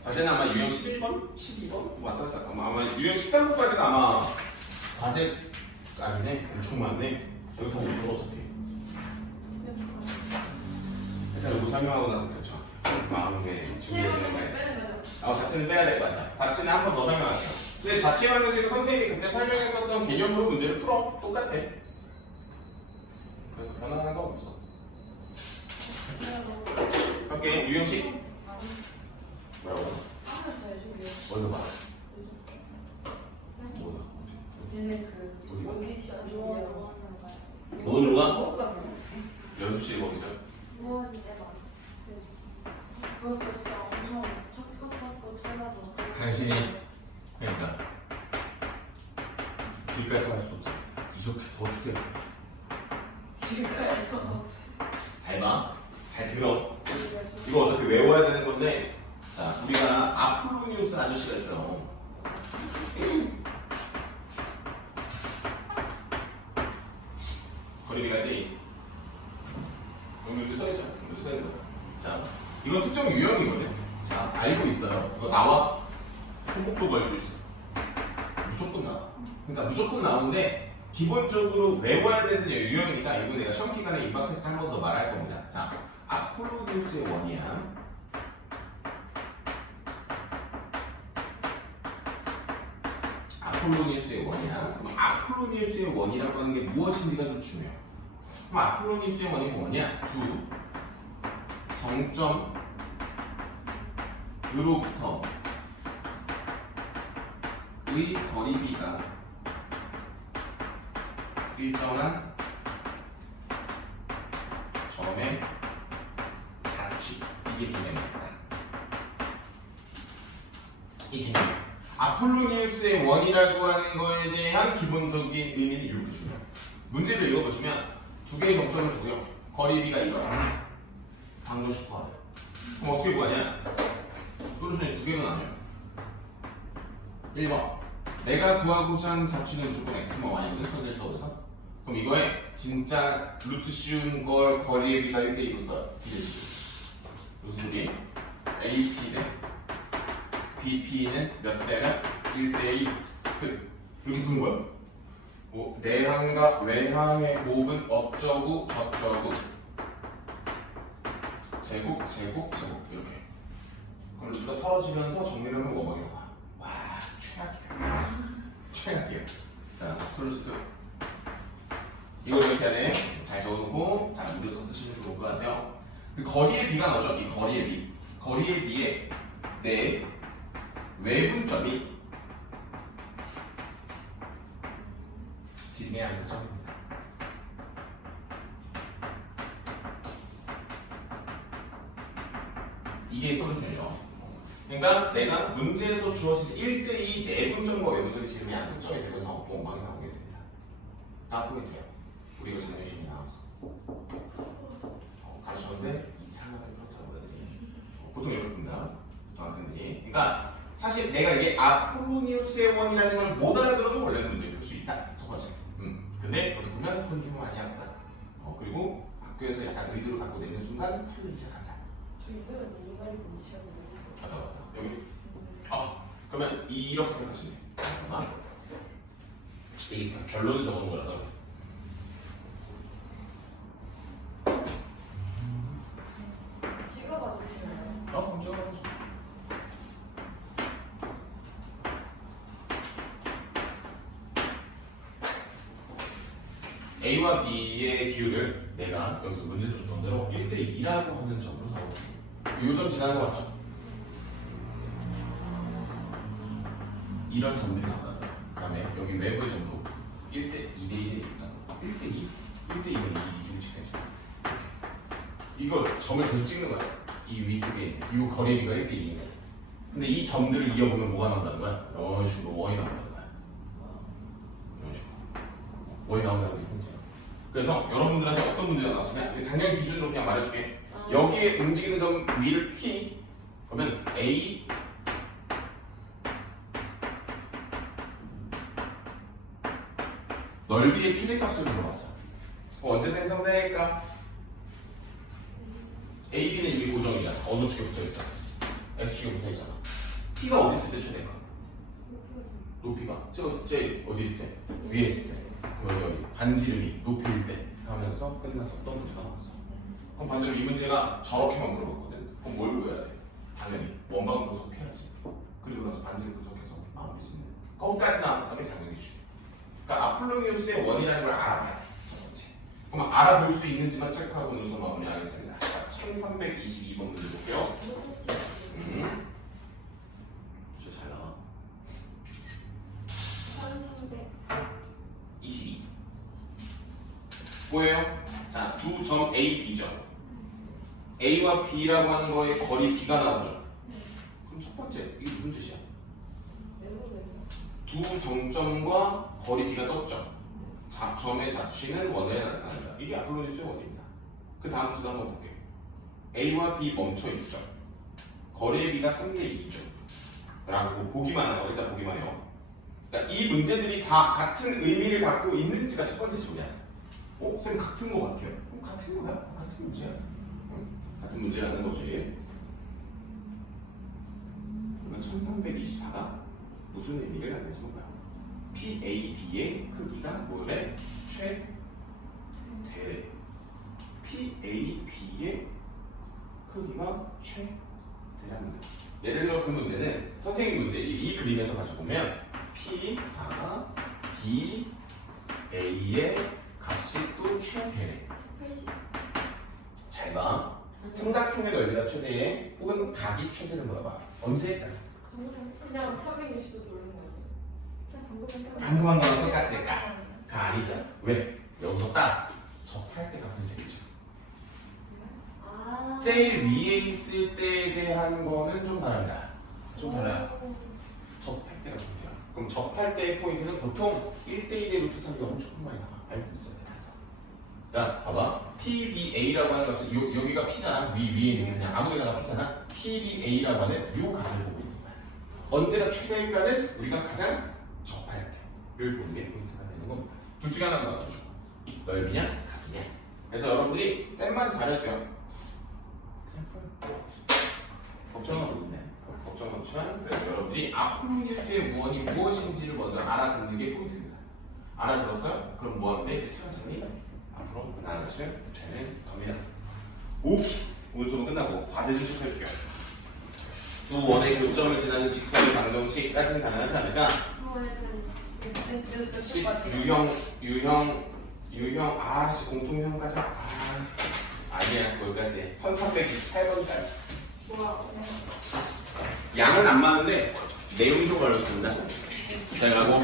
과제는 아마 유형 11번? 12번? 왔다 갔다 아마 유형 13번까지가 아마 과제 아니네? 엄청 많네. 여기 다 오고 어차피 일단 이거 설명하고 나서 그렇죠. 마음에 준비해주는 거예요. 자치는 빼야 될 것 같다. 자치는 한 번 더 설명할게요. 근데 자치의 방식은 선생님이 그때 설명했었던 개념으로 문제를 풀어. 똑같아. 그래서 변화하는 거 없어. 할게. 유형식 뭐라고? 어디서 봐? 뭐야? 노는가? 연습실 거기 있어요? 당신이 그러니까 길가에서 할 수 없잖아. 이렇게 더 죽여. 길가에서 잘 봐. 잘 들어. 이거 어차피 외워야 되는 건데, 자, 우리가 아폴로니우스 아저씨가 있어. 거리비가 돼. 여기 써있어요. 여기 써있는 거. 자, 이건 특정 유형이거든. 자, 알고 있어요. 이거 나와. 손목도 걸 수 있어. 무조건 나와. 그러니까 무조건 나오는데, 기본적으로 외워야 되는 유형이니까 이거 내가 시험 기간에 임박해서 한 번 더 말할 겁니다. 자, 아폴로니우스의 원이야. 아폴로니우스의 원이야. 그럼 아폴로니우스의 원이라고 하는 게 무엇인지가 좀 중요해요. 그럼 아폴로니우스의 원이 뭐냐? 두 정점으로부터 의 거리비가 일정한 점의 자취, 이게 개념입니다. 이 개념. 아폴로니우스의 원이라고 하는 거에 대한 기본적인 의미는 이렇게 주요. 문제를 읽어보시면 두 개의 점점을 주고요. 거리비가 이거. 방정 슈퍼하다. 그럼 어떻게 구하냐? 솔루션이 두 개로 나뉘어요. 1번. 내가 구하고자 하는 자취는 무조건 x만 y거든, 선생님 수업에서. 그럼 이거에 진짜 루트 씌운 걸 거리의 비가 1대2로 써요. 무슨 소리? AP 대 BP는 몇 대면 1대2 끝. 이렇게 푸는 거야. 뭐 내항과 외항의 곱은 어쩌고 저쩌고 제곱 이렇게. 그럼 루트가 털어지면서 정리를 하면 원방이 나와. 와, 최악이야. 최악이야. 자, 솔루트. 이걸 이렇게 해야 돼. 잘 적어놓고 잘 물려서 쓰시면 좋을 것 같아요. 그 거리의 비가 나오죠. 이 거리의 비. 거리의 비에 내 외분점이 지름의 양점입니다. 이게 솔루션이죠. 그러니까 내가 문제에서 주어진 1대2 내분점과 외분점이 지름의 양점이 되면서 원방이 나오게 됩니다. 다 포인트예요. 우리 이거 작년 시험에 나왔어. 가르쳤는데 이상하게 풀었더라고 애들이. 보통 이렇게 푼다. 보통 학생들이. 그러니까 사실 내가 이게 아폴로니우스의 원이라는 걸 못 알아들어도 원래는 문제 풀 수 있다. 첫 번째. 근데 그렇게 보면 손 좀 많이 아프다. 그리고 학교에서 약간 의도를 갖고 내는 순간 풀리기 시작한다. 맞다. 여기. 그러면 이렇게 생각하시면 돼요. 잠깐만. 이게 결론을 적어놓은 거라서. 찍어봐도 되나요? 그럼 적어보죠. A와 B의 비율을 내가 여기서 문제에서 줬던 대로 1대2라고 하는 점으로 잡아볼게요. 요점 지나는 거 맞죠? 이런 점들이 나온다. 그 다음에 여기 외부의 점도 1대 2대1에 있다. 1대2? 1대2는 이 중식이죠. 이걸 점을 계속 찍는 거야. 이 위쪽에 이 거리비가 1대2네. 근데 이 점들을 이어보면 뭐가 나온다는 거야? 이런 식으로 원이 나온다는 거야. 이런 식으로. 원이 나온다는 게 문제야. 그래서 여러분들한테 어떤 문제가 나왔으냐? 작년 기준으로 그냥 말해줄게. 여기에 움직이는 점 위를 P 그러면 A 넓이의 최대값을 물어봤어. 언제 생성될까? A, B는 이미 고정이잖아. 어느 축에 붙어있어? X축에 붙어있잖아. P가 어디 있을 때 최대값? 높이가 저 어디 있을 때? 위에 있을 때. 여기 반지름이 높이일 때 하면서 끝났었던 문제가 나왔어. 그럼 반대로 이 문제가 저렇게만 물어봤거든. 그럼 뭘 구해야 돼? 당연히 원방을 분석해야지. 그리고 나서 반지름 분석해서 마무리 짓는 거기까지 나왔었던 게 작년 기준. 그러니까 아폴로니우스의 원이라는 걸 알아야 돼. 첫 번째. 그럼 알아볼 수 있는지만 체크하고 눈썹 마무리하겠습니다. 1322번 문제 볼게요. 진짜 잘 나와. 22. 뭐예요? 자, 두 점 A, B죠. A와 B라고 하는 거에 거리 B가 나오죠. 그럼 첫 번째, 이게 무슨 뜻이야? 두 정점과 거리 B가 떴죠. 점의 자취는 원에 나타난다. 이게 아폴로니우스의 원입니다. 그 다음 문제도 한번 볼게요. A와 B 멈춰 있죠. 거리의 B가 3대 2죠. 라고 보기만 해요. 일단 보기만 해요. 그러니까 이 문제들이 다 같은 의미를 갖고 있는지가 첫 번째 질문이야. 쌤 같은 거 같아요. 그럼 같은 거야? 같은 문제야. 같은 문제라는 거지. 그러면 1324가 무슨 의미를 갖는지 볼까요? PAB의 크기가 뭐래? 최대래. PAB의 크기가 최대랍니다. 예를 들어 그 문제는 선생님 문제 이 그림에서 가지고 보면 P가 BA의 값이 또 최대래. 잘 봐. 삼각형의 넓이가 최대에 혹은 각이 최대를 물어봐. 언제일까? 그냥 360도 돌는 거예요. 방금 한 거랑 똑같을까? 가 아니죠. 왜? 여기서 딱 접할 때가 문제겠죠. 제일 위에 있을 때에 대한 거는 좀 다릅니다. 좀 달라요. 접할 때가 포인트야. 그럼 접할 때의 포인트는 보통 1대1의 루트 3이 엄청 많이 나와. 알고 있어야 돼. 그러니까 봐봐. PBA라고 하는 것은 여기가 P잖아. 위에 있는 게 그냥 아무 데나 P잖아. PBA라고 하는 요 각을 보고 있는 거야. 언제가 최대일까는 우리가 가장 접할 때를 보는 게 포인트가 되는 겁니다. 둘 중에 하나만 나와주죠. 넓이냐 각이냐. 그래서 여러분들이 쌤만 잘해도요. 그냥 풀어요. 걱정하고 있네. 걱정 없지만 그래서 여러분들이 아폴로니우스의 무언이 무엇인지를 먼저 알아듣는 게 포인트입니다. 알아들었어요? 그럼 뭐하는데 이제 천천히 앞으로 나아가시면 되는 겁니다. 오늘 수업 끝나고 과제 좀 해줄게요. 두 원의 교점을 지나는 직선의 방정식까지는 가능하지 않을까? 유형 아씨 공통형까지 아니야 거기까지 해. 1328번까지 양은 안 맞는데 내용이 좀 걸렸습니다. 잘 가고